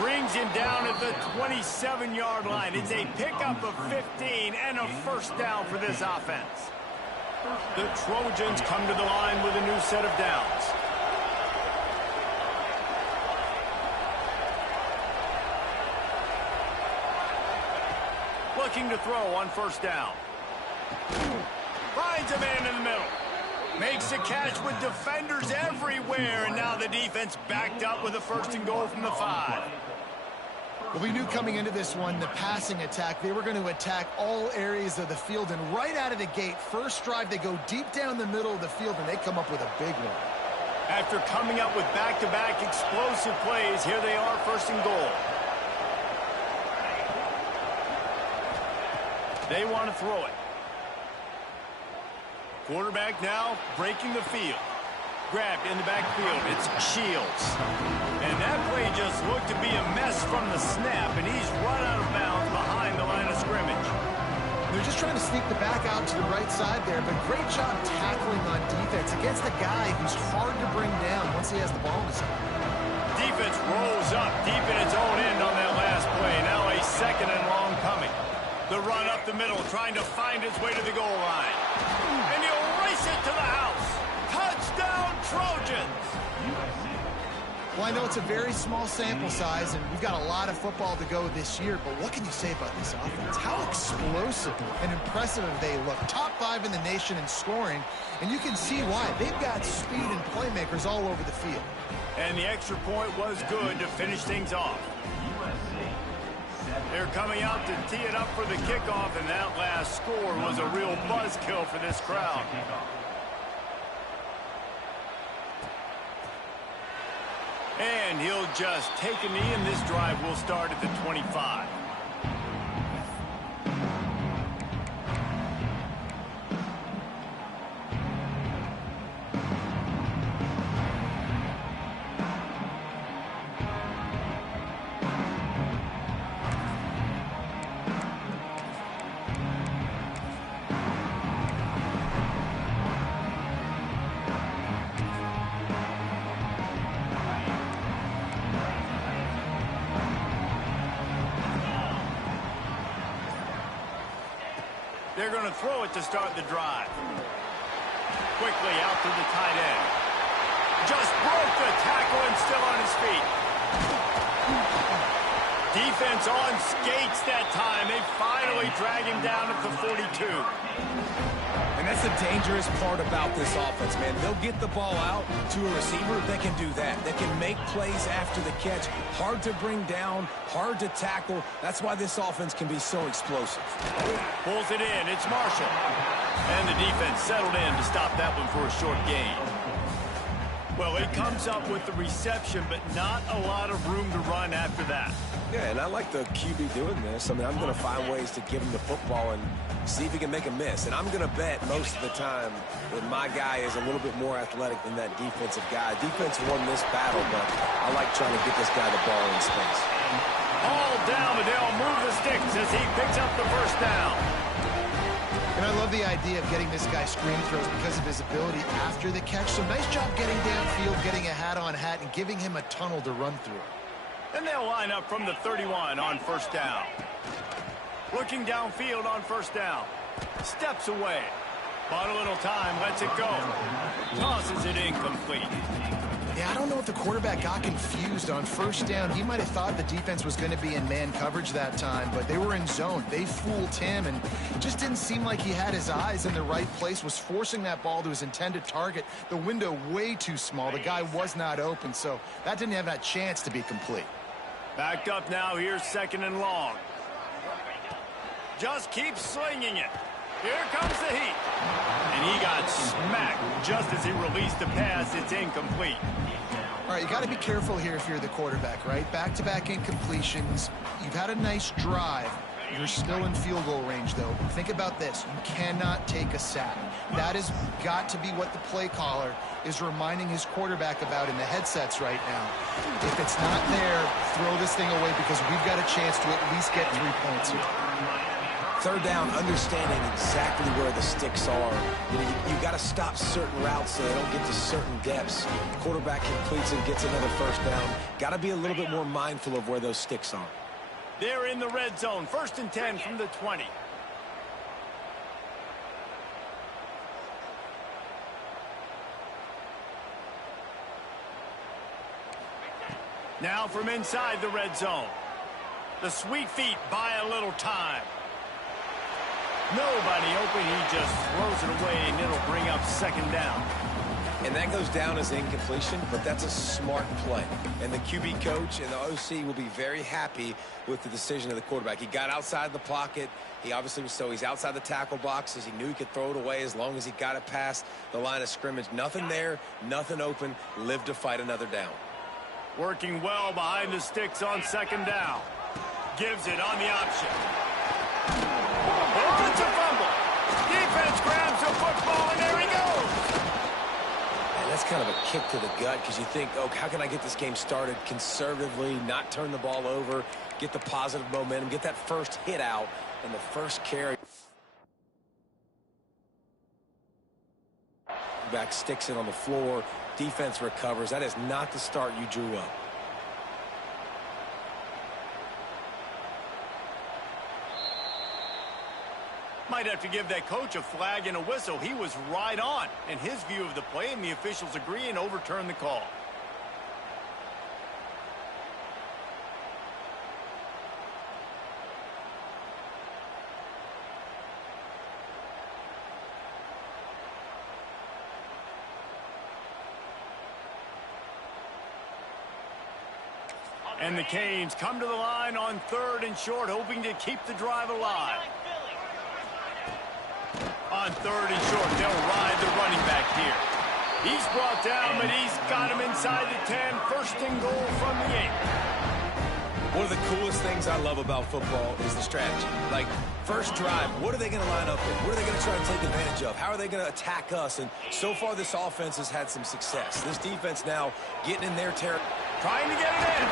Brings him down at the 27-yard line. It's a pickup of 15 and a first down for this offense. The Trojans come to the line with a new set of downs. Looking to throw on first down. Finds a man in the middle. Makes a catch with defenders everywhere, and now the defense backed up with a 1st and goal from the 5. Well, we knew coming into this one, the passing attack, they were going to attack all areas of the field, and right out of the gate, first drive, they go deep down the middle of the field, and they come up with a big one. After coming up with back-to-back explosive plays, here they are, 1st and goal. They want to throw it. Quarterback now breaking the field. Grabbed in the backfield. It's Shields. And that play just looked to be a mess from the snap, and he's run out of bounds behind the line of scrimmage. They're just trying to sneak the back out to the right side there, but great job tackling on defense against a guy who's hard to bring down once he has the ball in his hand. Defense rolls up deep in its own end on that last play. Now a 2nd and long coming. The run up the middle, trying to find his way to the goal line. And he'll race it to the house. Touchdown, Trojans! Well, I know it's a very small sample size, and we've got a lot of football to go this year, but what can you say about this offense? How explosive and impressive they look. Top 5 in the nation in scoring, and you can see why. They've got speed and playmakers all over the field. And the extra point was good to finish things off. They're coming out to tee it up for the kickoff, and that last score was a real buzzkill for this crowd. And he'll just take a knee, and this drive will start at the 25. They're going to throw it to start the drive. Quickly out to the tight end. Just broke the tackle and still on his feet. Defense on skates that time. They finally drag him down at the 42. And that's the dangerous part about this offense, man. They'll get the ball out to a receiver that can do that. That can make plays after the catch. Hard to bring down, hard to tackle. That's why this offense can be so explosive. Pulls it in. It's Marshall. And the defense settled in to stop that one for a short gain. Well, it comes up with the reception, but not a lot of room to run after that. Yeah, and I like the QB doing this. I mean, I'm going to find ways to give him the football and see if he can make a miss. And I'm going to bet most of the time that my guy is a little bit more athletic than that defensive guy. Defense won this battle, but I like trying to get this guy the ball in space. All down, but they'll move the sticks as he picks up the first down. And I love the idea of getting this guy screen throws because of his ability after the catch. So nice job getting downfield, getting a hat-on hat, and giving him a tunnel to run through. And they'll line up from the 31 on first down. Looking downfield on first down. Steps away. Bought a little time, lets it go. Tosses it incomplete. Yeah, I don't know if the quarterback got confused on first down. He might have thought the defense was going to be in man coverage that time, but they were in zone. They fooled him, and just didn't seem like he had his eyes in the right place, was forcing that ball to his intended target. The window way too small. The guy was not open, so that didn't have that chance to be complete. Backed up now, here's second and long. Just keeps slinging it. Here comes the heat. And he got smacked just as he released the pass. It's incomplete. All right, you got to be careful here if you're the quarterback, right? Back-to-back incompletions. You've had a nice drive. You're still in field goal range, though. Think about this. You cannot take a sack. That has got to be what the play caller is reminding his quarterback about in the headsets right now. If it's not there, throw this thing away because we've got a chance to at least get 3 points here. Third down, understanding exactly where the sticks are. You got to stop certain routes so they don't get to certain depths. Quarterback completes and gets another first down. Got to be a little bit more mindful of where those sticks are. They're in the red zone. First and 10 from the 20. Now from inside the red zone. The sweet feet buy a little time. Nobody open. He just throws it away, and it'll bring up second down. And that goes down as incompletion, but that's a smart play. And the QB coach and the OC will be very happy with the decision of the quarterback. He got outside the pocket. He obviously was he's outside the tackle boxes. He knew he could throw it away as long as he got it past the line of scrimmage. Nothing there, nothing open. Lived to fight another down. Working well behind the sticks on second down. Gives it on the option. Oh, it's a fumble. Defense grabs the football, and there he goes. And that's kind of a kick to the gut because you think, oh, how can I get this game started conservatively, not turn the ball over, get the positive momentum, get that first hit out and the first carry. Back sticks it on the floor. Defense recovers. That is not the start you drew up. Might have to give that coach a flag and a whistle. He was right on in his view of the play, and the officials agree and overturn the call. And the Canes come to the line on third and short, hoping to keep the drive alive. On third and short, they'll ride the running back here. He's brought down, but he's got him inside the 10. First and goal from the 8. One of the coolest things I love about football is the strategy. Like, first drive, what are they going to line up with? What are they going to try to take advantage of? How are they going to attack us? And so far, this offense has had some success. This defense now getting in their territory. Trying to get it in.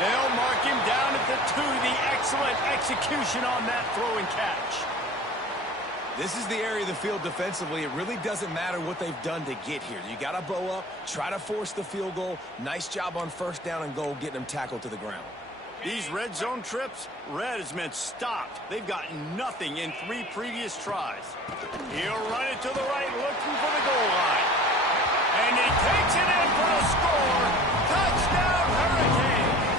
They'll mark him down at the 2. The excellent execution on that throw and catch. This is the area of the field defensively. It really doesn't matter what they've done to get here. You got to bow up, try to force the field goal. Nice job on first down and goal, getting them tackled to the ground. These red zone trips, red has meant stopped. They've gotten nothing in 3 previous tries. He'll run it to the right, looking for the goal line. And he takes it in for the score. Touchdown, Hurricanes!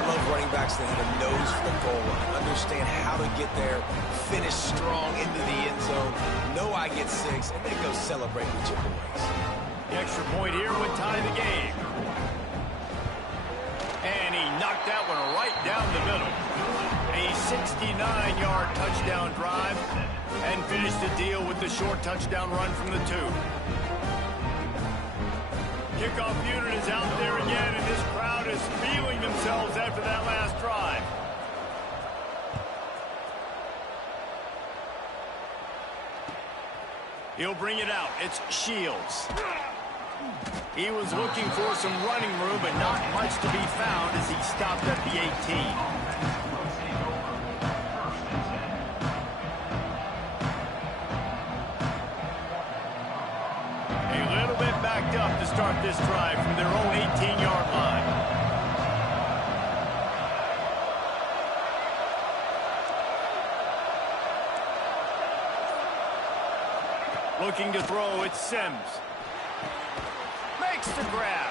I love running backs that have a nose for the goal line, understand how to get there, finish strong into the end zone, know I get 6, and then go celebrate with your boys. The extra point here would tie the game. And he knocked that one right down the middle. A 69-yard touchdown drive, and finished the deal with the short touchdown run from the 2. Kickoff unit is out there again, and this crowd is feeling themselves after that last drive. He'll bring it out. It's Shields. He was looking for some running room, but not much to be found as he stopped at the 18. A little bit backed up to start this drive from their own 18-yard line. Looking to throw, it's Sims. Makes the grab.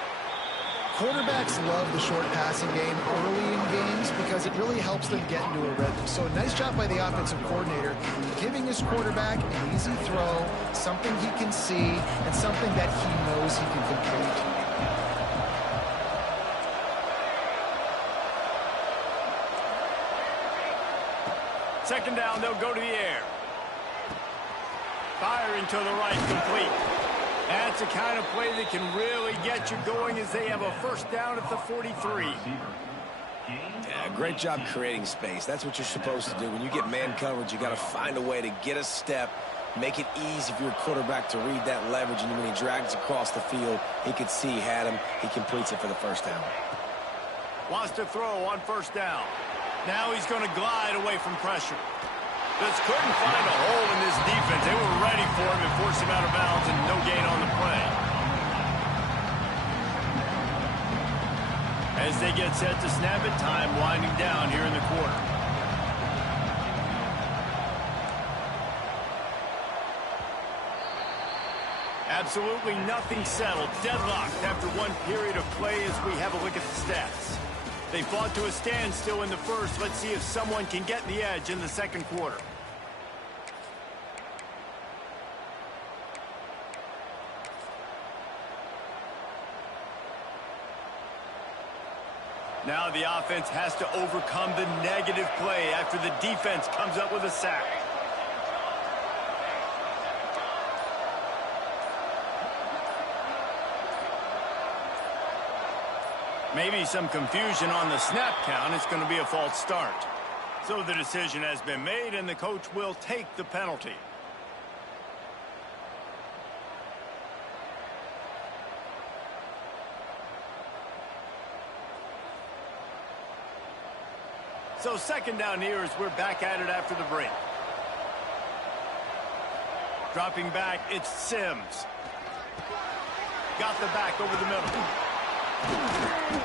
Quarterbacks love the short passing game early in games because it really helps them get into a rhythm. So nice job by the offensive coordinator, giving his quarterback an easy throw, something he can see, and something that he knows he can complete. Second down, they'll go to the air. Firing to the right, complete. That's the kind of play that can really get you going as they have a first down at the 43. Yeah, great job creating space. That's what you're supposed to do. When you get man coverage, you got to find a way to get a step, make it easy for your quarterback to read that leverage, and when he drags across the field, he could see he had him. He completes it for the first down. Wants to throw on first down. Now he's going to glide away from pressure. Just couldn't find a hole in this defense. They were ready for him and forced him out of bounds, and no gain on the play. As they get set to snap it, time winding down here in the quarter. Absolutely nothing settled. Deadlocked after one period of play as we have a look at the stats. They fought to a standstill in the first. Let's see if someone can get the edge in the second quarter. Now the offense has to overcome the negative play after the defense comes up with a sack. Maybe some confusion on the snap count. It's going to be a false start. So the decision has been made, and the coach will take the penalty. So second down here as we're back at it after the break. Dropping back, it's Sims. Got the back over the middle.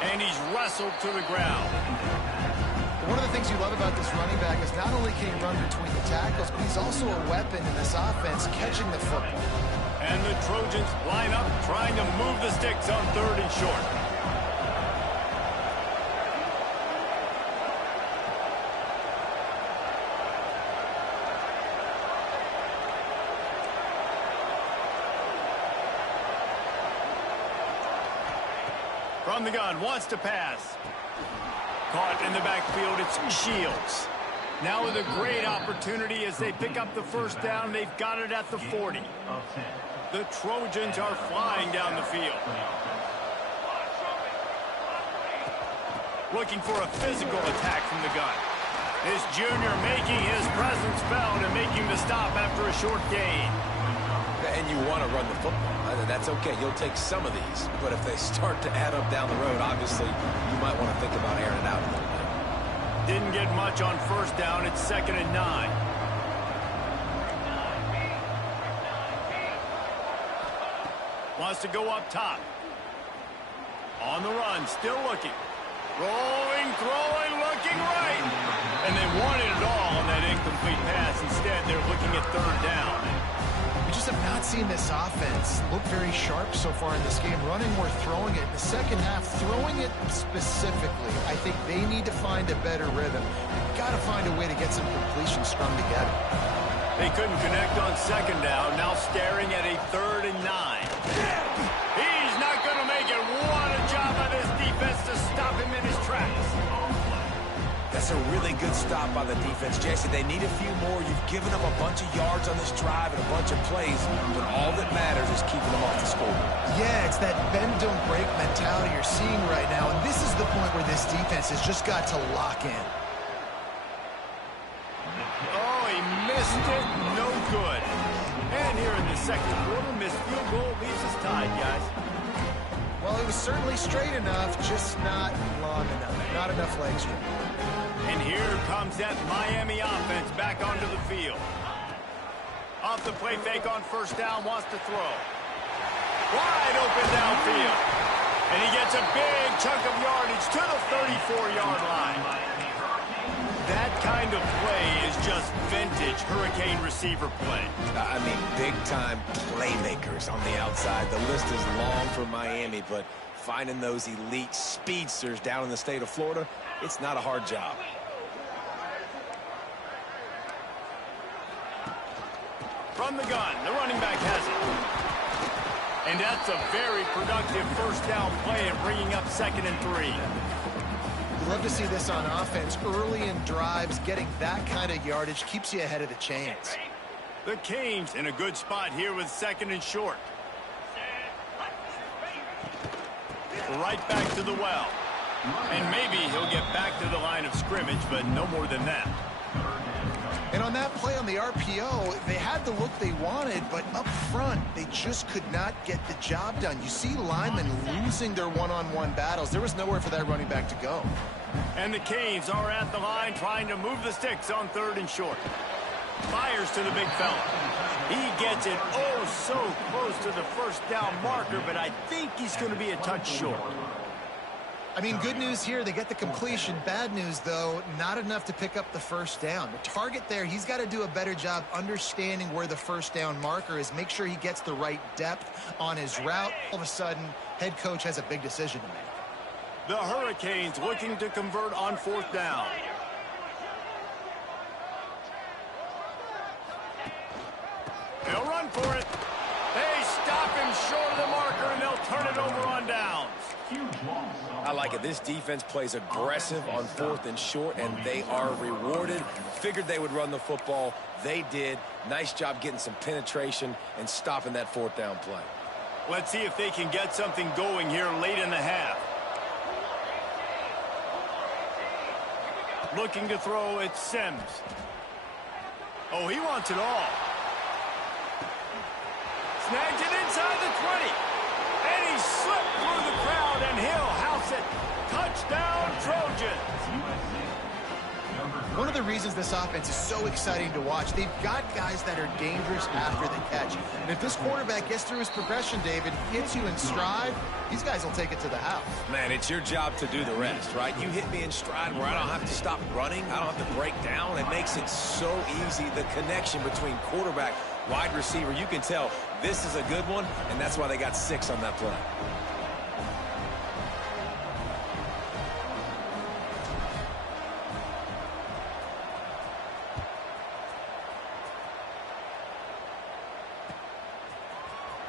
And he's wrestled to the ground. One of the things you love about this running back is not only can he run between the tackles, but he's also a weapon in this offense catching the football. And the Trojans line up trying to move the sticks on third and short. From the gun, wants to pass. Caught in the backfield, it's Shields. Now with a great opportunity as they pick up the first down. They've got it at the 40. The Trojans are flying down the field. Looking for a physical attack from the gun. This junior making his presence felt and making the stop after a short gain. And you want to run the football. That's okay. You'll take some of these. But if they start to add up down the road, obviously, you might want to think about airing it out a little bit. Didn't get much on first down. It's 2nd and 9. Wants to go up top. On the run, still looking. Rolling, throwing, looking right. And they wanted it all on that incomplete pass. Instead, they're looking at third down. We just have not seen this offense look very sharp so far in this game. Running or throwing it. In the second half, throwing it specifically, I think they need to find a better rhythm. They've got to find a way to get some completion strung together. They couldn't connect on second down. Now staring at a 3rd and 9. He's not going to make it. What a job by this defense to stop him in his tracks. That's a really good stop by the defense. Jesse, they need a few more. You've given them a bunch of yards on this drive and a bunch of plays, but all that matters is keeping them off the scoreboard. Yeah, it's that bend, don't break mentality you're seeing right now, and this is the point where this defense has just got to lock in. Oh, he missed it. No good. And here in the second quarter, missed field goal leaves us tied, guys. Well, it was certainly straight enough, just not long enough. Not enough legs. And here comes that Miami offense back onto the field. Off the play fake on first down, wants to throw. Wide open downfield. And he gets a big chunk of yardage to the 34-yard line. That kind of play is just vintage Hurricane receiver play. I mean, big-time playmakers on the outside. The list is long for Miami, but finding those elite speedsters down in the state of Florida, it's not a hard job. From the gun, the running back has it. And that's a very productive first down play and bringing up 2nd and 3. Love to see this on offense. Early in drives, getting that kind of yardage keeps you ahead of the chains. The Canes in a good spot here with 2nd and short. Right back to the well. And maybe he'll get back to the line of scrimmage, but no more than that. And on that play on the RPO, they had the look they wanted, but up front, they just could not get the job done. You see linemen losing their one-on-one battles. There was nowhere for that running back to go. And the Canes are at the line trying to move the sticks on 3rd and short. Fires to the big fella. He gets it oh so close to the first down marker, but I think he's going to be a touch short. I mean, good news here, they get the completion. Bad news, though, not enough to pick up the first down. The target there, he's got to do a better job understanding where the first down marker is, make sure he gets the right depth on his route. All of a sudden, head coach has a big decision to make. The Hurricanes looking to convert on 4th down. They'll run for it. They stop him short of the marker, and they'll turn it over on downs. I like it. This defense plays aggressive on 4th and short, and they are rewarded. Figured they would run the football. They did. Nice job getting some penetration and stopping that 4th down play. Let's see if they can get something going here late in the half. Looking to throw, it's Sims. Oh, he wants it all. Snags it inside the 20. And he slipped through the crowd, and he'll house it. Touchdown, Trojans. One of the reasons this offense is so exciting to watch, they've got guys that are dangerous after the catch. And if this quarterback gets through his progression, David, hits you in stride, these guys will take it to the house. Man, it's your job to do the rest, right? You hit me in stride where I don't have to stop running. I don't have to break down. It makes it so easy, the connection between quarterback, wide receiver. You can tell this is a good one, and that's why they got 6 on that play.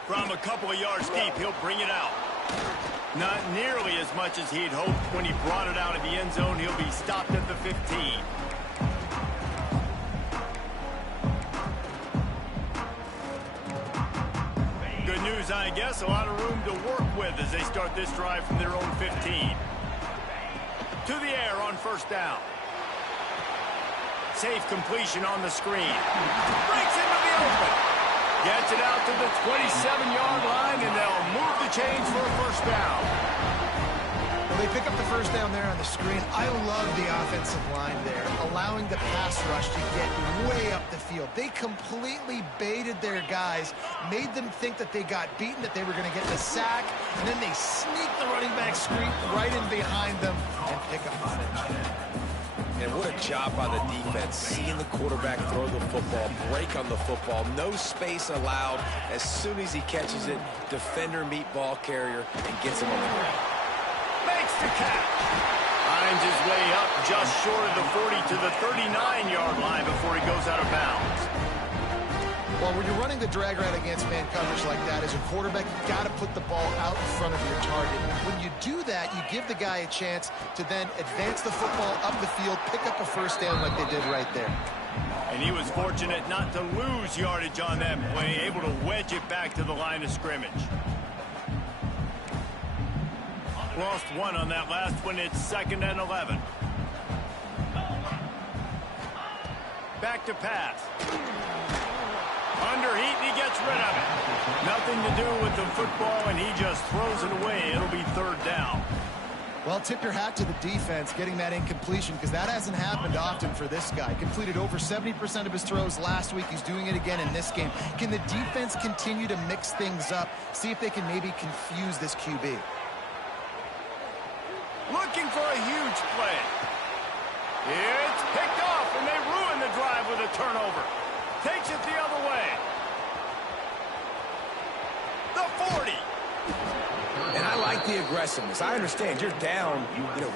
From a couple of yards deep, he'll bring it out. Not nearly as much as he'd hoped when he brought it out of the end zone. He'll be stopped at the 15. Good news, I guess. A lot of room to work with as they start this drive from their own 15. To the air on first down. Safe completion on the screen. Breaks into the open. Gets it out to the 27-yard line, and they'll move the chains for a first down. Well, they pick up the first down there on the screen. I love the offensive line there, allowing the pass rush to get way up the field. They completely baited their guys, made them think that they got beaten, that they were going to get the sack, and then they sneak the running back screen right in behind them and pick up on it. And what a job by the defense, seeing the quarterback throw the football, break on the football, no space allowed. As soon as he catches it, defender meet ball carrier and gets him on the ground. Makes the catch. Finds his way up just short of the 40 to the 39-yard line before he goes out of bounds. Well, when you're running the drag route against man coverage like that, as a quarterback, you've got to put the ball out in front of your target. When you do that, you give the guy a chance to then advance the football up the field, pick up a first down like they did right there. And he was fortunate not to lose yardage on that play, able to wedge it back to the line of scrimmage. Lost one on that last one. It's 2nd and 11. Back to pass. Under heat, and he gets rid of it. Nothing to do with the football, and he just throws it away. It'll be 3rd down. Well, tip your hat to the defense getting that incompletion, because that hasn't happened often for this guy. Completed over 70% of his throws last week. He's doing it again in this game. Can the defense continue to mix things up? See if they can maybe confuse this QB. Looking for a huge play. It's picked off, and they ruin the drive with a turnover. Takes it the other way. The 40. And I like the aggressiveness. I understand you're down,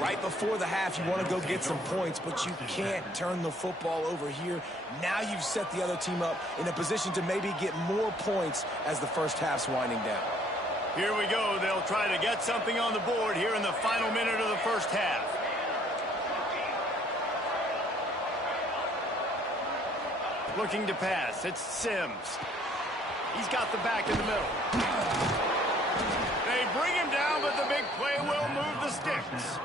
right before the half. You want to go get some points, but you can't turn the football over here. Now you've set the other team up in a position to maybe get more points as the first half's winding down. Here we go. They'll try to get something on the board here in the final minute of the first half. Looking to pass. It's Sims. He's got the back in the middle. They bring him down, but the big play will move the sticks.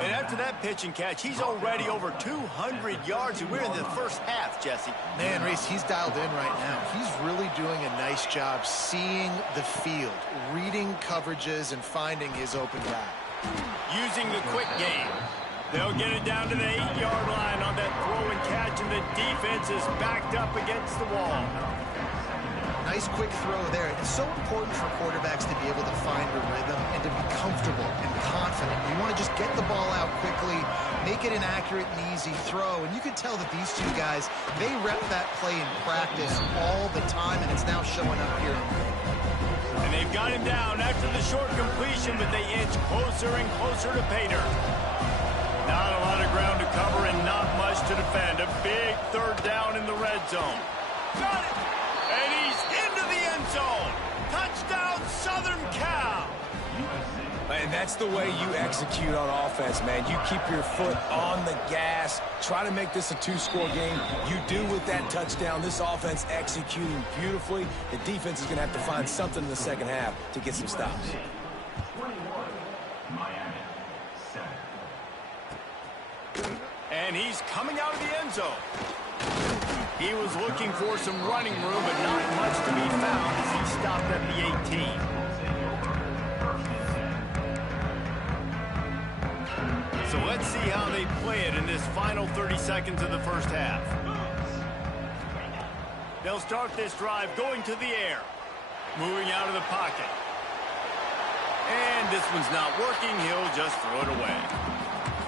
And after that pitch and catch, he's already over 200 yards, and we're in the first half, Jesse. Man, Reese, he's dialed in right now. He's really doing a nice job seeing the field, reading coverages, and finding his open guy. Using the quick game. They'll get it down to the 8-yard line on that throw and catch, and the defense is backed up against the wall. Nice quick throw there. It's so important for quarterbacks to be able to find a rhythm and to be comfortable and confident. You want to just get the ball out quickly, make it an accurate and easy throw. And you can tell that these two guys, they rep that play in practice all the time, and it's now showing up here. And they've got him down after the short completion, but they inch closer and closer to pay dirt. Not a lot of ground to cover and not much to defend. A big 3rd down in the red zone. Got it! And he's into the end zone. Touchdown, Southern Cal. And that's the way you execute on offense, man. You keep your foot on the gas. Try to make this a 2-score game. You do with that touchdown. This offense executing beautifully. The defense is going to have to find something in the second half to get some stops. 21, Miami, 7. And he's coming out of the end zone. He was looking for some running room, but not much to be found as he stopped at the 18. So let's see how they play it in this final 30 seconds of the first half. They'll start this drive going to the air. Moving out of the pocket. And this one's not working. He'll just throw it away.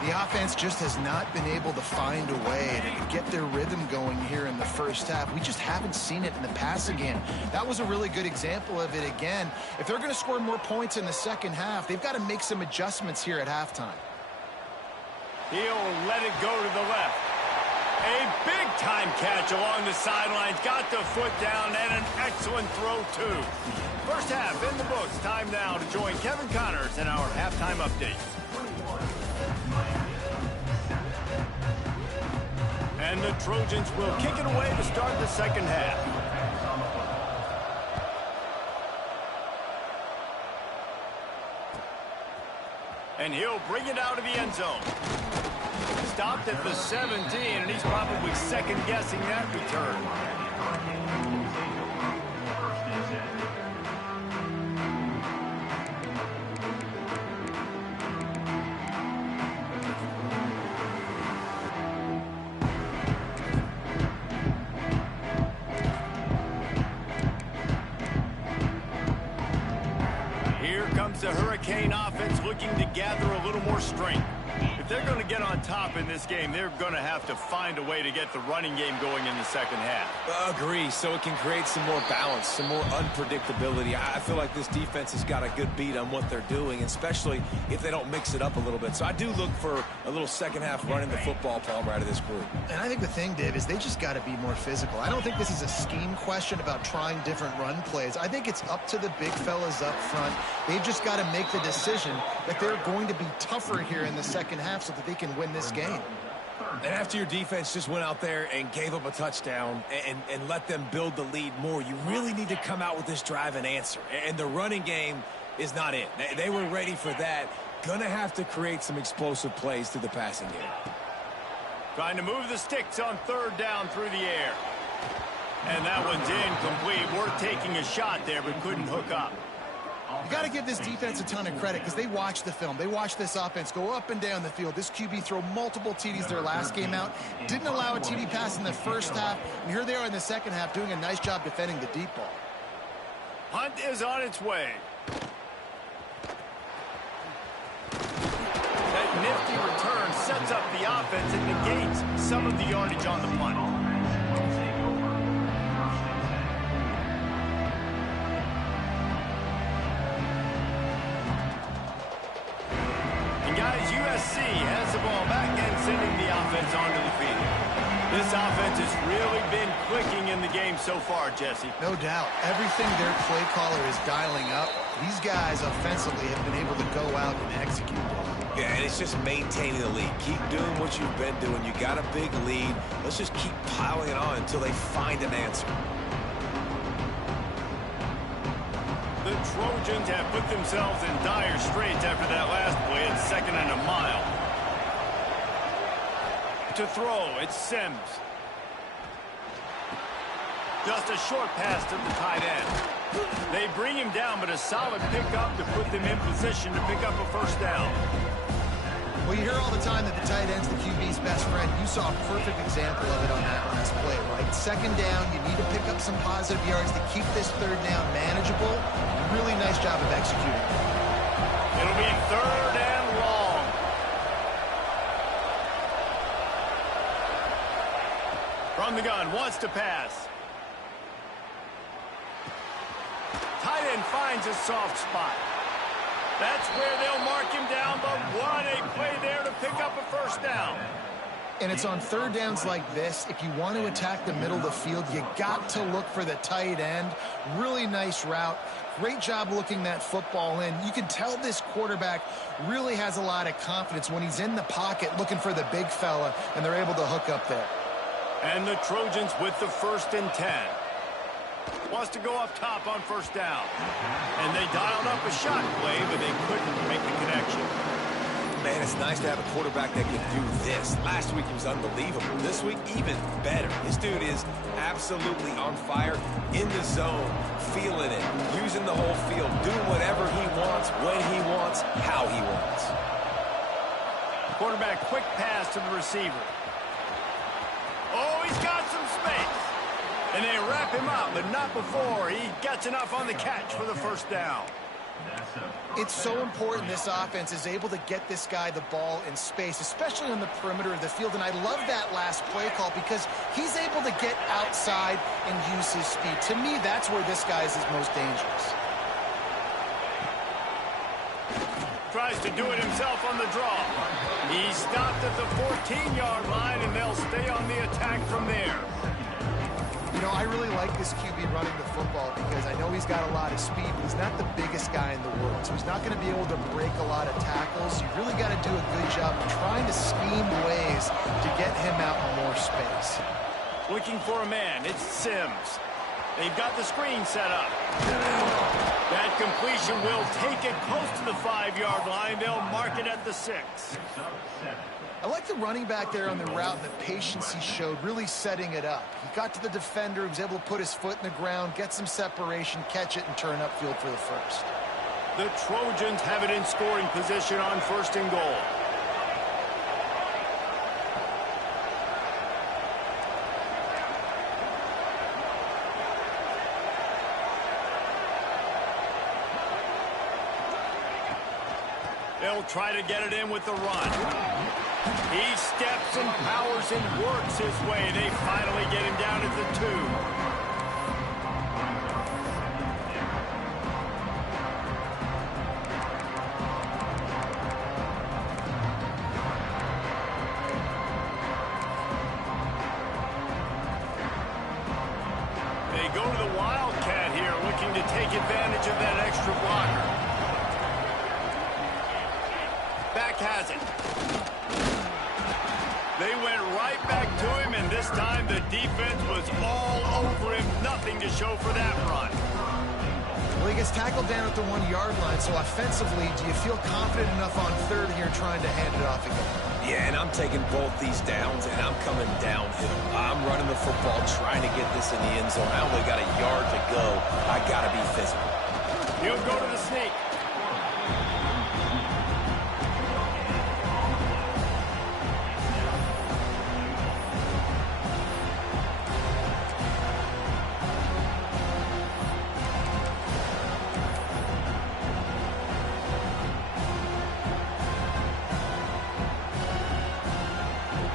The offense just has not been able to find a way to get their rhythm going here in the first half. We just haven't seen it in the passing game. That was a really good example of it again. If they're going to score more points in the second half, they've got to make some adjustments here at halftime. He'll let it go to the left. A big-time catch along the sidelines. Got the foot down and an excellent throw, too. First half in the books. Time now to join Kevin Connors in our halftime update. And the Trojans will kick it away to start the second half. And he'll bring it out of the end zone. Stopped at the 17, and he's probably second-guessing that return. Here comes the Hurricane offense looking to gather a little more strength. they're going to get on top in this game, they're going to have to find a way to get the running game going in the second half. Agree, so it can create some more balance, some more unpredictability. I feel like this defense has got a good beat on what they're doing, especially if they don't mix it up a little bit. So I do look for a little second half running the football, Palmer, out of this group. And I think the thing, Dave, is they just got to be more physical. I don't think this is a scheme question about trying different run plays. I think it's up to the big fellas up front. They've just got to make the decision that they're going to be tougher here in the second half so that they can win this game. And after your defense just went out there and gave up a touchdown and let them build the lead more, you really need to come out with this drive and answer. And the running game is not it. They were ready for that. Gonna have to create some explosive plays through the passing game. Trying to move the sticks on third down through the air. And that one's incomplete. Worth taking a shot there, but couldn't hook up. You got to give this defense a ton of credit because they watched the film. They watched this offense go up and down the field. This QB throw multiple TDs their last game out. Didn't allow a TD pass in the first half. And here they are in the second half doing a nice job defending the deep ball. Hunt is on its way. That nifty return sets up the offense and negates some of the yardage on the punt. Guys, USC has the ball back and sending the offense onto the field. This offense has really been clicking in the game so far, Jesse. No doubt. Everything their play caller is dialing up, these guys offensively have been able to go out and execute. Yeah, and it's just maintaining the lead. Keep doing what you've been doing. You got a big lead. Let's just keep piling it on until they find an answer. The Trojans have put themselves in dire straits after that last play at 2nd and a mile. To throw, it's Sims. Just a short pass to the tight end. They bring him down, but a solid pickup to put them in position to pick up a first down. Well, you hear all the time that the tight end's the QB's best friend. You saw a perfect example of it on that last play, right? Second down, you need to pick up some positive yards to keep this third down manageable. Really nice job of executing. It'll be 3rd and long. From the gun, wants to pass. Tight end finds a soft spot. That's where they'll mark him down, but what a play there to pick up a first down. And it's on third downs like this. If you want to attack the middle of the field, you got to look for the tight end. Really nice route. Great job looking that football in. You can tell this quarterback really has a lot of confidence when he's in the pocket looking for the big fella, and they're able to hook up there. And the Trojans with the 1st and 10. Wants to go up top on first down. And they dialed up a shot play, but they couldn't make the connection. Man, it's nice to have a quarterback that can do this. Last week he was unbelievable. This week, even better. This dude is absolutely on fire, in the zone, feeling it, using the whole field, doing whatever he wants, when he wants, how he wants. Quarterback quick pass to the receiver. Oh, he's got some space. And they wrap him up, but not before he gets enough on the catch for the first down. It's so important this offense is able to get this guy the ball in space, especially on the perimeter of the field. And I love that last play call because he's able to get outside and use his speed. To me, that's where this guy is his most dangerous. Tries to do it himself on the draw. He stopped at the 14-yard line, and they'll stay on the attack from there. You know, I really like this QB running the football because I know he's got a lot of speed, but he's not the biggest guy in the world. So he's not going to be able to break a lot of tackles. You really got to do a good job of trying to scheme ways to get him out in more space. Looking for a man. It's Sims. They've got the screen set up. That completion will take it close to the 5-yard line. They'll mark it at the 6. I like the running back there on the route and the patience he showed, really setting it up. He got to the defender, he was able to put his foot in the ground, get some separation, catch it, and turn upfield for the first. The Trojans have it in scoring position on 1st and goal. They'll try to get it in with the run. He steps and powers and works his way. They finally get him down at the 2. Go to the Wildcat here, looking to take advantage of that extra blocker. Back has it. They went right back to him, and this time the defense was all over him. Nothing to show for that run. Well, he gets tackled down at the 1-yard line, so offensively, do you feel confident enough on third here trying to hand it off again? Yeah, and I'm taking both these downs, and I'm coming downhill. I'm running the football, trying to get this in the end zone. I only got a yard to go. I got to be physical. He'll go to the sneak.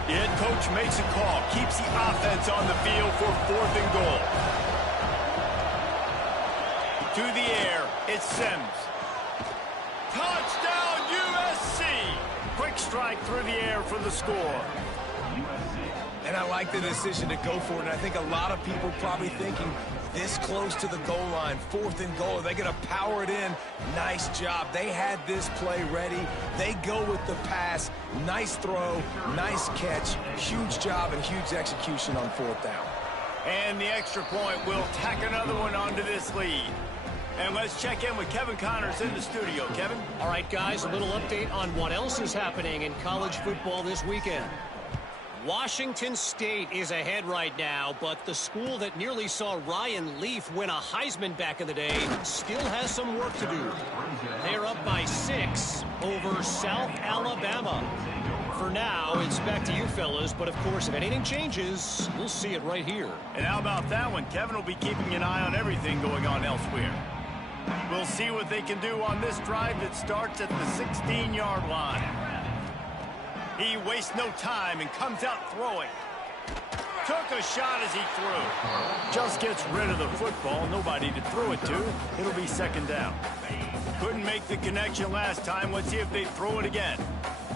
The head coach makes a call, keeps the offense on the field for 4th and goal. To the air, it's Sims. Touchdown, USC! Quick strike through the air for the score. And I like the decision to go for it, and I think a lot of people probably thinking this close to the goal line, 4th and goal, are they going to power it in? Nice job. They had this play ready. They go with the pass. Nice throw, nice catch, huge job and huge execution on 4th down. And the extra point will tack another one onto this lead. And let's check in with Kevin Connors in the studio. Kevin? All right, guys, a little update on what else is happening in college football this weekend. Washington State is ahead right now, but the school that nearly saw Ryan Leaf win a Heisman back in the day still has some work to do. They're up by 6 over South Alabama. For now, it's back to you fellas, but of course, if anything changes, we'll see it right here. And how about that one? Kevin will be keeping an eye on everything going on elsewhere. We'll see what they can do on this drive that starts at the 16-yard line. He wastes no time and comes out throwing. Took a shot as he threw. Just gets rid of the football. Nobody to throw it to. It'll be 2nd down. Couldn't make the connection last time. Let's see if they throw it again.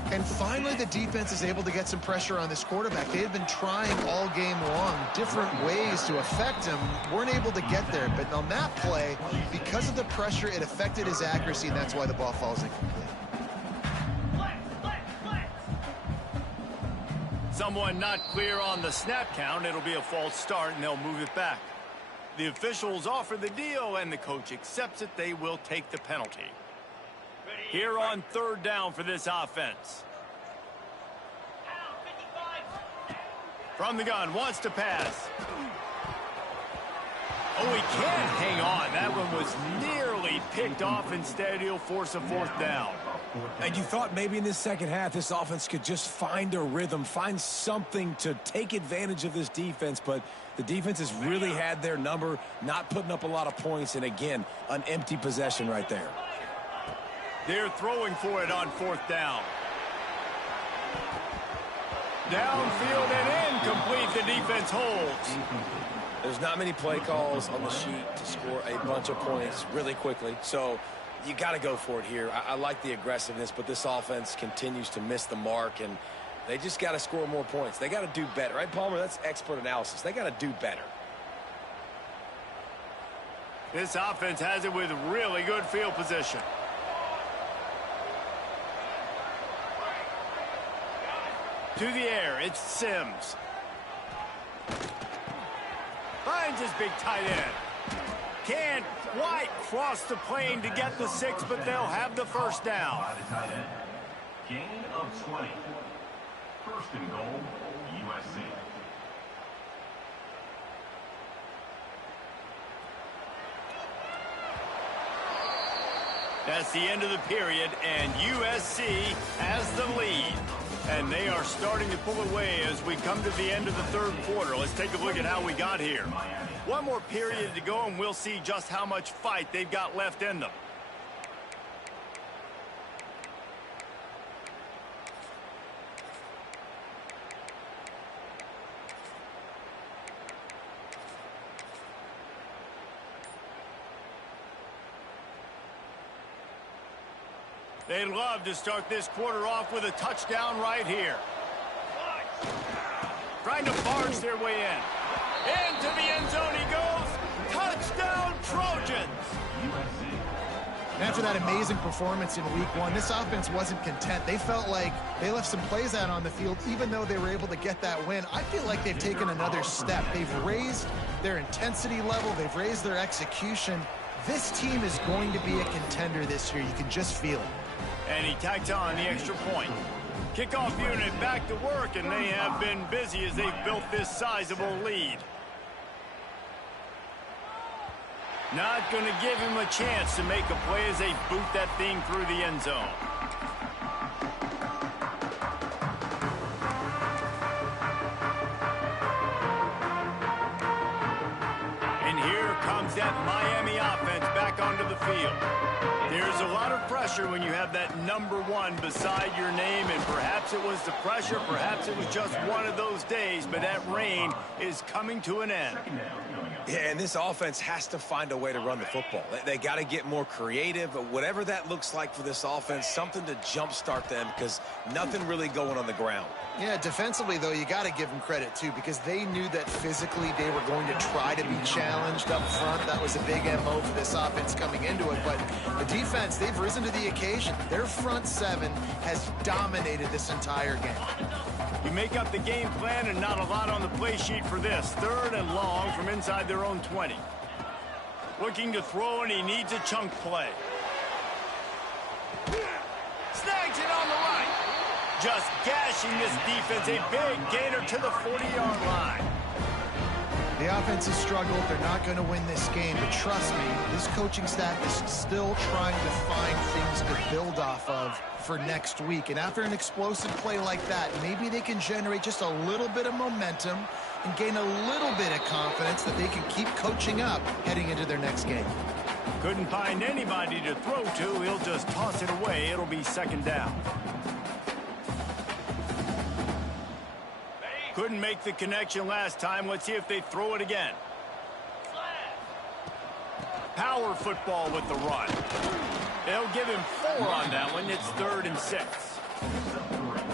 And finally, the defense is able to get some pressure on this quarterback. They had been trying all game long different ways to affect him. Weren't able to get there. But on that play, because of the pressure, it affected his accuracy, and that's why the ball falls incomplete. Someone not clear on the snap count. It'll be a false start, and they'll move it back. The officials offer the deal, and the coach accepts it. They will take the penalty. Here on 3rd down for this offense. From the gun, wants to pass. Oh, he can't hang on. That one was nearly picked off. Instead, he'll force a 4th down. And you thought maybe in this second half this offense could just find a rhythm, find something to take advantage of this defense, but the defense has really had their number, not putting up a lot of points, and again, an empty possession right there. They're throwing for it on 4th down. Downfield and incomplete. The defense holds. There's not many play calls on the sheet to score a bunch of points really quickly, so you got to go for it here. I like the aggressiveness, but this offense continues to miss the mark, and they just got to score more points. They got to do better, right, Palmer? That's expert analysis. They got to do better. This offense has it with really good field position. To the air, it's Sims. Finds his big tight end. Can't quite cross the plane to get the 6, but they'll have the 1st down. Gain of 20. 1st and goal, USC. That's the end of the period, and USC has the lead. And they are starting to pull away as we come to the end of the 3rd quarter. Let's take a look at how we got here. One more period to go, and we'll see just how much fight they've got left in them. They love to start this quarter off with a touchdown right here. Trying to barge their way in. Into the end zone he goes. Touchdown, Trojans! After that amazing performance in week one, this offense wasn't content. They felt like they left some plays out on the field, even though they were able to get that win. I feel like they've taken another step. They've raised their intensity level. They've raised their execution. This team is going to be a contender this year. You can just feel it. And he tacked on the extra point. Kickoff unit back to work, and they have been busy as they've built this sizable lead. Not going to give him a chance to make a play as they boot that thing through the end zone. And here comes that Miami offense back onto the field. There's a lot of pressure when you have that number one beside your name, and perhaps it was the pressure, perhaps it was just one of those days, but that reign is coming to an end. Yeah, and this offense has to find a way to run the football. They got to get more creative, but whatever that looks like for this offense, something to jumpstart them because nothing really going on the ground. Yeah, defensively, though, you got to give them credit, too, because they knew that physically they were going to try to be challenged up front. That was a big MO for this offense coming into it. But the defense, they've risen to the occasion. Their front seven has dominated this entire game. You make up the game plan and not a lot on the play sheet for this. 3rd and long from inside their own 20. Looking to throw, and he needs a chunk play. Snags it on the right. Just gashing this defense. A big gainer to the 40-yard line. The offense has struggled. They're not going to win this game. But trust me, this coaching staff is still trying to find things to build off of for next week. And after an explosive play like that, maybe they can generate just a little bit of momentum and gain a little bit of confidence that they can keep coaching up heading into their next game. Couldn't find anybody to throw to. He'll just toss it away. It'll be 2nd down. Couldn't make the connection last time. Let's see if they throw it again. Power football with the run. They'll give him 4 on that one. It's 3rd and 6.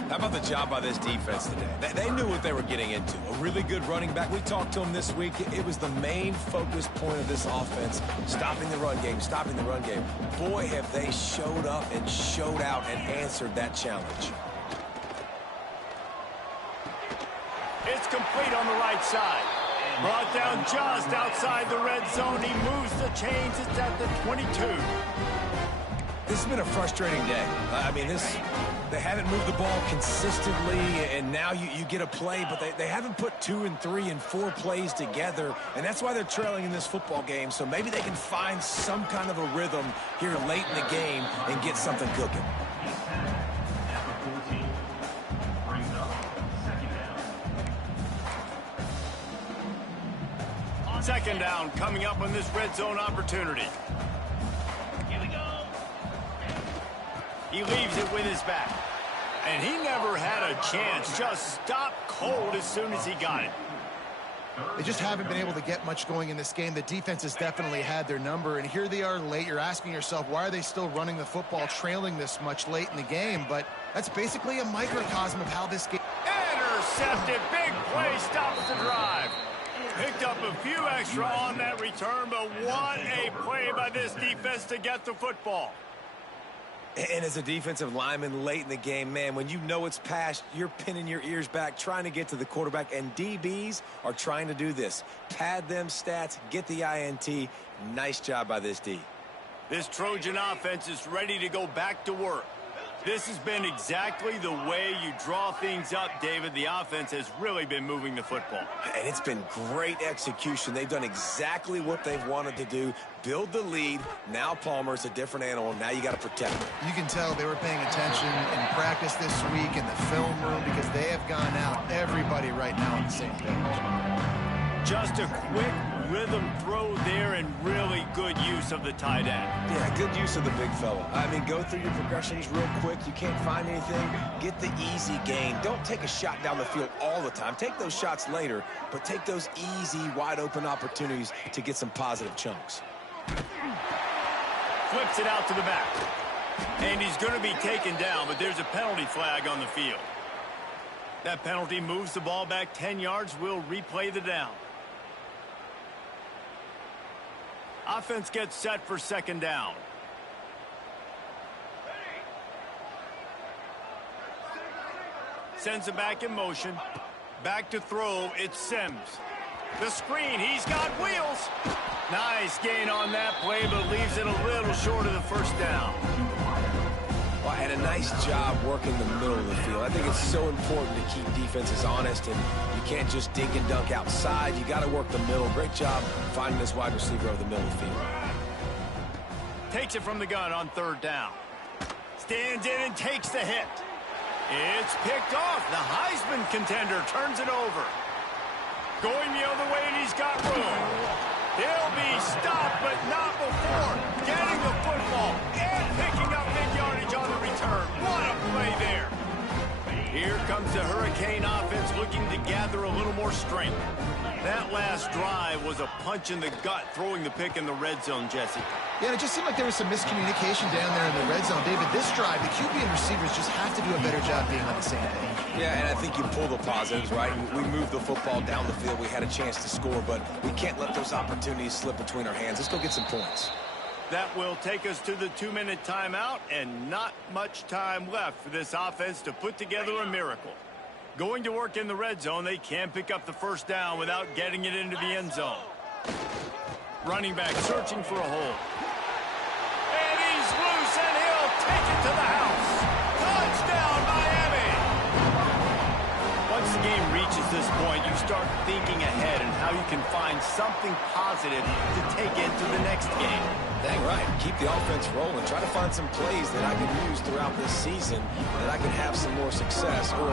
How about the job by this defense today? They knew what they were getting into. A really good running back. We talked to him this week. It was the main focus point of this offense, stopping the run game, stopping the run game. Boy, have they showed up and showed out and answered that challenge. It's complete on the right side. Brought down just outside the red zone. He moves the chains. It's at the 22. This has been a frustrating day. I mean, they haven't moved the ball consistently, and now you get a play, but they haven't put 2 and 3 and 4 plays together, and that's why they're trailing in this football game. So maybe they can find some kind of a rhythm here late in the game and get something cooking. Second down coming up on this red zone opportunity. Here we go. He leaves it with his back. And he never had a chance. Just stopped cold as soon as he got it. They just haven't been able to get much going in this game. The defense has definitely had their number, and here they are late. You're asking yourself, why are they still running the football, trailing this much late in the game? But that's basically a microcosm of how this game... Intercepted. Big play stops the drive. Picked up a few extra on that return, but what a play by this defense to get the football. And as a defensive lineman late in the game, man, when you know it's past, you're pinning your ears back, trying to get to the quarterback, and DBs are trying to do this. Pad them stats, get the INT. Nice job by this D. This Trojan offense is ready to go back to work. This has been exactly the way you draw things up, David. The offense has really been moving the football. And it's been great execution. They've done exactly what they've wanted to do. Build the lead. Now Palmer's a different animal. Now you got to protect him. You can tell they were paying attention in practice this week in the film room because they have gone out, everybody right now on the same page. Just a quick rhythm throw there and really good use of the tight end. Yeah, good use of the big fella. I mean, go through your progressions real quick. You can't find anything. Get the easy gain. Don't take a shot down the field all the time. Take those shots later, but take those easy, wide-open opportunities to get some positive chunks. Flips it out to the back. And he's going to be taken down, but there's a penalty flag on the field. That penalty moves the ball back 10 yards. We'll replay the down. Offense gets set for second down. Sends it back in motion. Back to throw, it's Sims. The screen, he's got wheels. Nice gain on that play, but leaves it a little short of the first down. Well, and a nice job working the middle of the field. I think it's so important to keep defenses honest, and you can't just dink and dunk outside. You got to work the middle. Great job finding this wide receiver over the middle of the field. Takes it from the gun on third down. Stands in and takes the hit. It's picked off. The Heisman contender turns it over. Going the other way, and he's got room. He'll be stopped, but not before getting the football and picking up big yardage on the return. What a play there. Here comes the Hurricane offense looking to gather a little more strength. That last drive was a punch in the gut, throwing the pick in the red zone, Jesse. Yeah, it just seemed like there was some miscommunication down there in the red zone. David, this drive, the QB and receivers just have to do a better job being on the same page. Yeah, and I think you pull the positives, right? We moved the football down the field. We had a chance to score, but we can't let those opportunities slip between our hands. Let's go get some points. That will take us to the 2-minute timeout, and not much time left for this offense to put together a miracle. Going to work in the red zone, they can pick up the first down without getting it into the end zone. Running back searching for a hole. And he's loose, and he'll take it to the house. Touchdown, Miami! Once the game reaches this point, you start thinking ahead and how you can find something positive to take into the next game. Dang right. Keep the offense rolling. Try to find some plays that I can use throughout this season that I can have some more success, or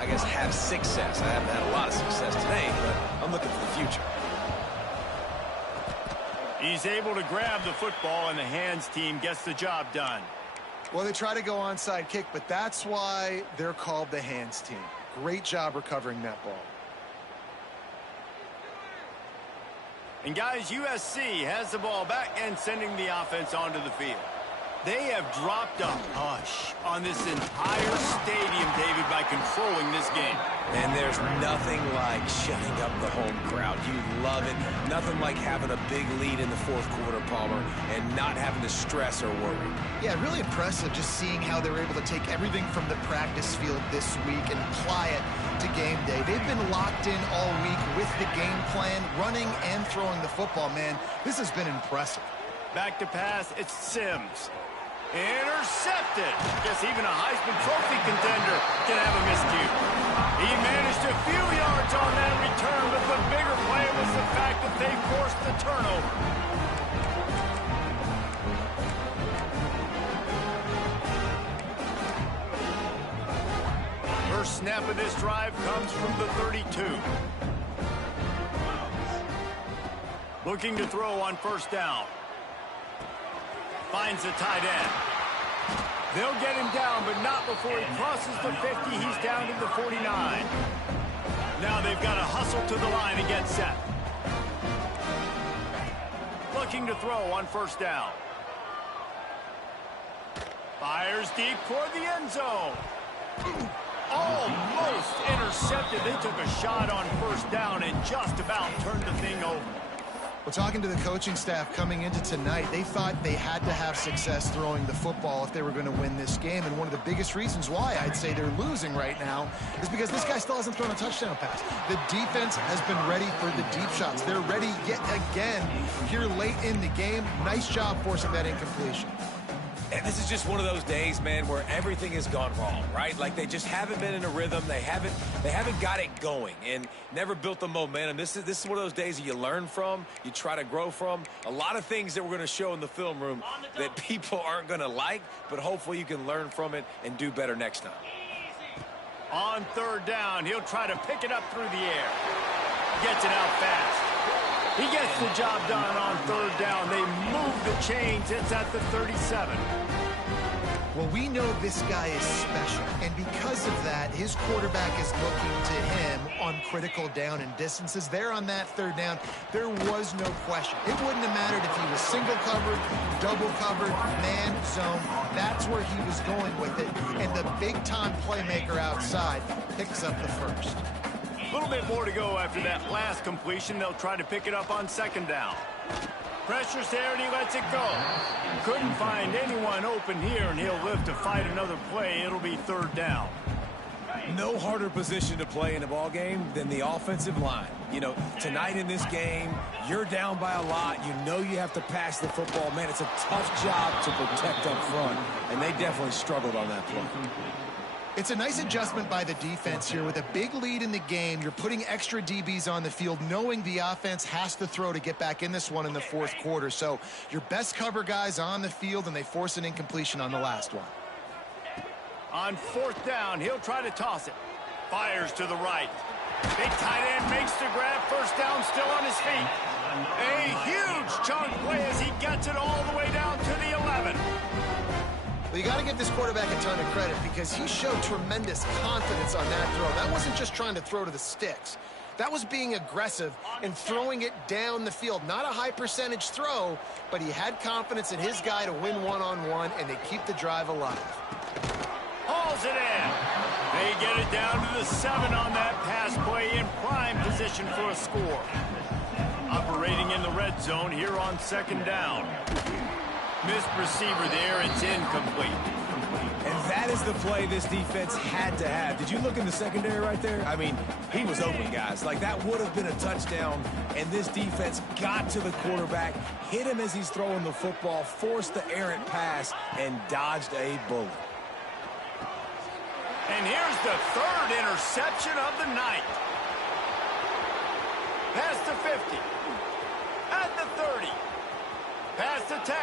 I guess have success. I haven't had a lot of success today, but I'm looking for the future. He's able to grab the football, and the hands team gets the job done. Well, they try to go onside kick, but that's why they're called the hands team. Great job recovering that ball. And guys, USC has the ball back and sending the offense onto the field. They have dropped a hush on this entire stadium, David, by controlling this game. And there's nothing like shutting up the home crowd. You love it. Nothing like having a big lead in the fourth quarter, Palmer, and not having to stress or worry. Yeah, really impressive just seeing how they were able to take everything from the practice field this week and apply it to game day. They've been locked in all week with the game plan, running and throwing the football. Man, this has been impressive. Back to pass, it's Sims. Intercepted. Guess even a Heisman Trophy contender can have a miscue. He managed a few yards on that return, but the bigger play was the fact that they forced the turnover. First snap of this drive comes from the 32. Looking to throw on first down. Finds the tight end. They'll get him down, but not before he crosses the 50. He's down to the 49. Now they've got to hustle to the line and get set. Looking to throw on first down. Fires deep toward the end zone. Almost intercepted. They took a shot on first down and just about turned the thing over. Well, talking to the coaching staff coming into tonight, they thought they had to have success throwing the football if they were going to win this game. And one of the biggest reasons why I'd say they're losing right now is because this guy still hasn't thrown a touchdown pass. The defense has been ready for the deep shots. They're ready yet again here late in the game. Nice job forcing that incompletion. And this is just one of those days, man, where everything has gone wrong, right? Like they just haven't been in a rhythm. They haven't got it going and never built the momentum. This is one of those days that you learn from, you try to grow from. A lot of things that we're going to show in the film room that people aren't going to like, but hopefully you can learn from it and do better next time. On third down, he'll try to pick it up through the air. Gets it out fast. He gets the job done on third down. They move the chains. It's at the 37. Well, we know this guy is special, and because of that, his quarterback is looking to him on critical down and distances. There on that third down, there was no question. It wouldn't have mattered if he was single covered, double covered, man, zone. That's where he was going with it, and the big-time playmaker outside picks up the first. A little bit more to go after that last completion. They'll try to pick it up on second down. Pressure's there, and he lets it go. Couldn't find anyone open here, and he'll live to fight another play. It'll be third down. No harder position to play in a ball game than the offensive line. You know, tonight in this game, you're down by a lot. You know you have to pass the football. Man, it's a tough job to protect up front, and they definitely struggled on that play. It's a nice adjustment by the defense here. With a big lead in the game, you're putting extra DBs on the field, knowing the offense has to throw to get back in this one in the fourth quarter. So your best cover guys on the field, and they force an incompletion on the last one. On fourth down, he'll try to toss it. Fires to the right. Big tight end makes the grab. First down, still on his feet. A huge chunk play as he gets it all the way down to the 11. Well, you got to give this quarterback a ton of credit because he showed tremendous confidence on that throw. That wasn't just trying to throw to the sticks. That was being aggressive and throwing it down the field. Not a high percentage throw, but he had confidence in his guy to win one-on-one, and they keep the drive alive. Hauls it in. They get it down to the 7 on that pass play, in prime position for a score. Operating in the red zone here on second down. Missed receiver there, it's incomplete. And that is the play this defense had to have. Did you look in the secondary right there? I mean, he was open, guys. Like, that would have been a touchdown, and this defense got to the quarterback, hit him as he's throwing the football, forced the errant pass, and dodged a bullet. And here's the third interception of the night. Past the 50. At the 30. Past the 10.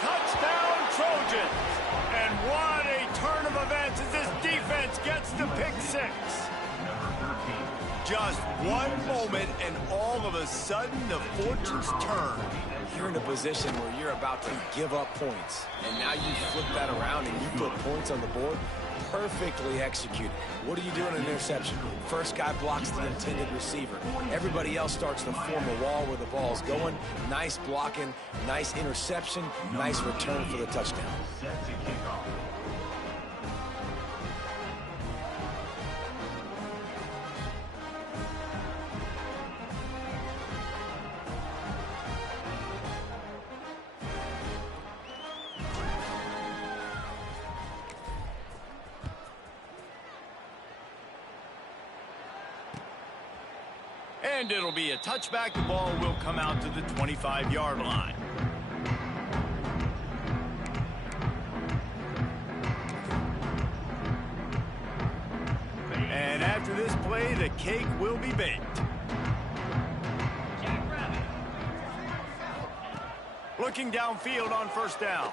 Touchdown, Trojans. And what a turn of events as this defense gets the pick 6. Just one moment, and all of a sudden, the fortunes turn. You're in a position where you're about to give up points, and now you flip that around and you put points on the board. Perfectly executed. What do you do in an interception? First guy blocks the intended receiver. Everybody else starts to form a wall where the ball's going. Nice blocking, nice interception, nice return for the touchdown. And it'll be a touchback. The ball will come out to the 25-yard line. And after this play, the cake will be baked. Looking downfield on first down.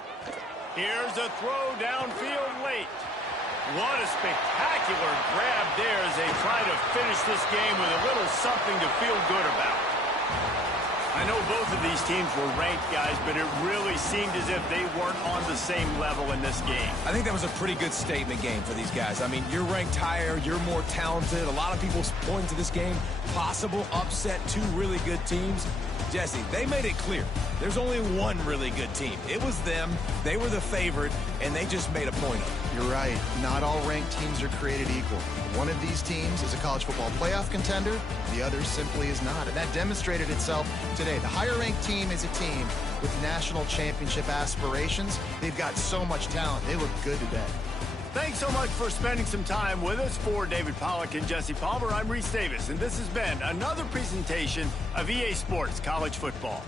Here's a throw downfield late. What a spectacular grab there as they try to finish this game with a little something to feel good about. I know both of these teams were ranked, guys, but it really seemed as if they weren't on the same level in this game. I think that was a pretty good statement game for these guys. I mean, you're ranked higher, you're more talented. A lot of people point to this game, possible upset, two really good teams. Jesse, they made it clear. There's only one really good team. It was them. They were the favorite, and they just made a point of it. You're right. Not all ranked teams are created equal. One of these teams is a college football playoff contender. The other simply is not. And that demonstrated itself today. The higher-ranked team is a team with national championship aspirations. They've got so much talent. They look good today. Thanks so much for spending some time with us. For David Pollack and Jesse Palmer, I'm Reese Davis, and this has been another presentation of EA Sports College Football.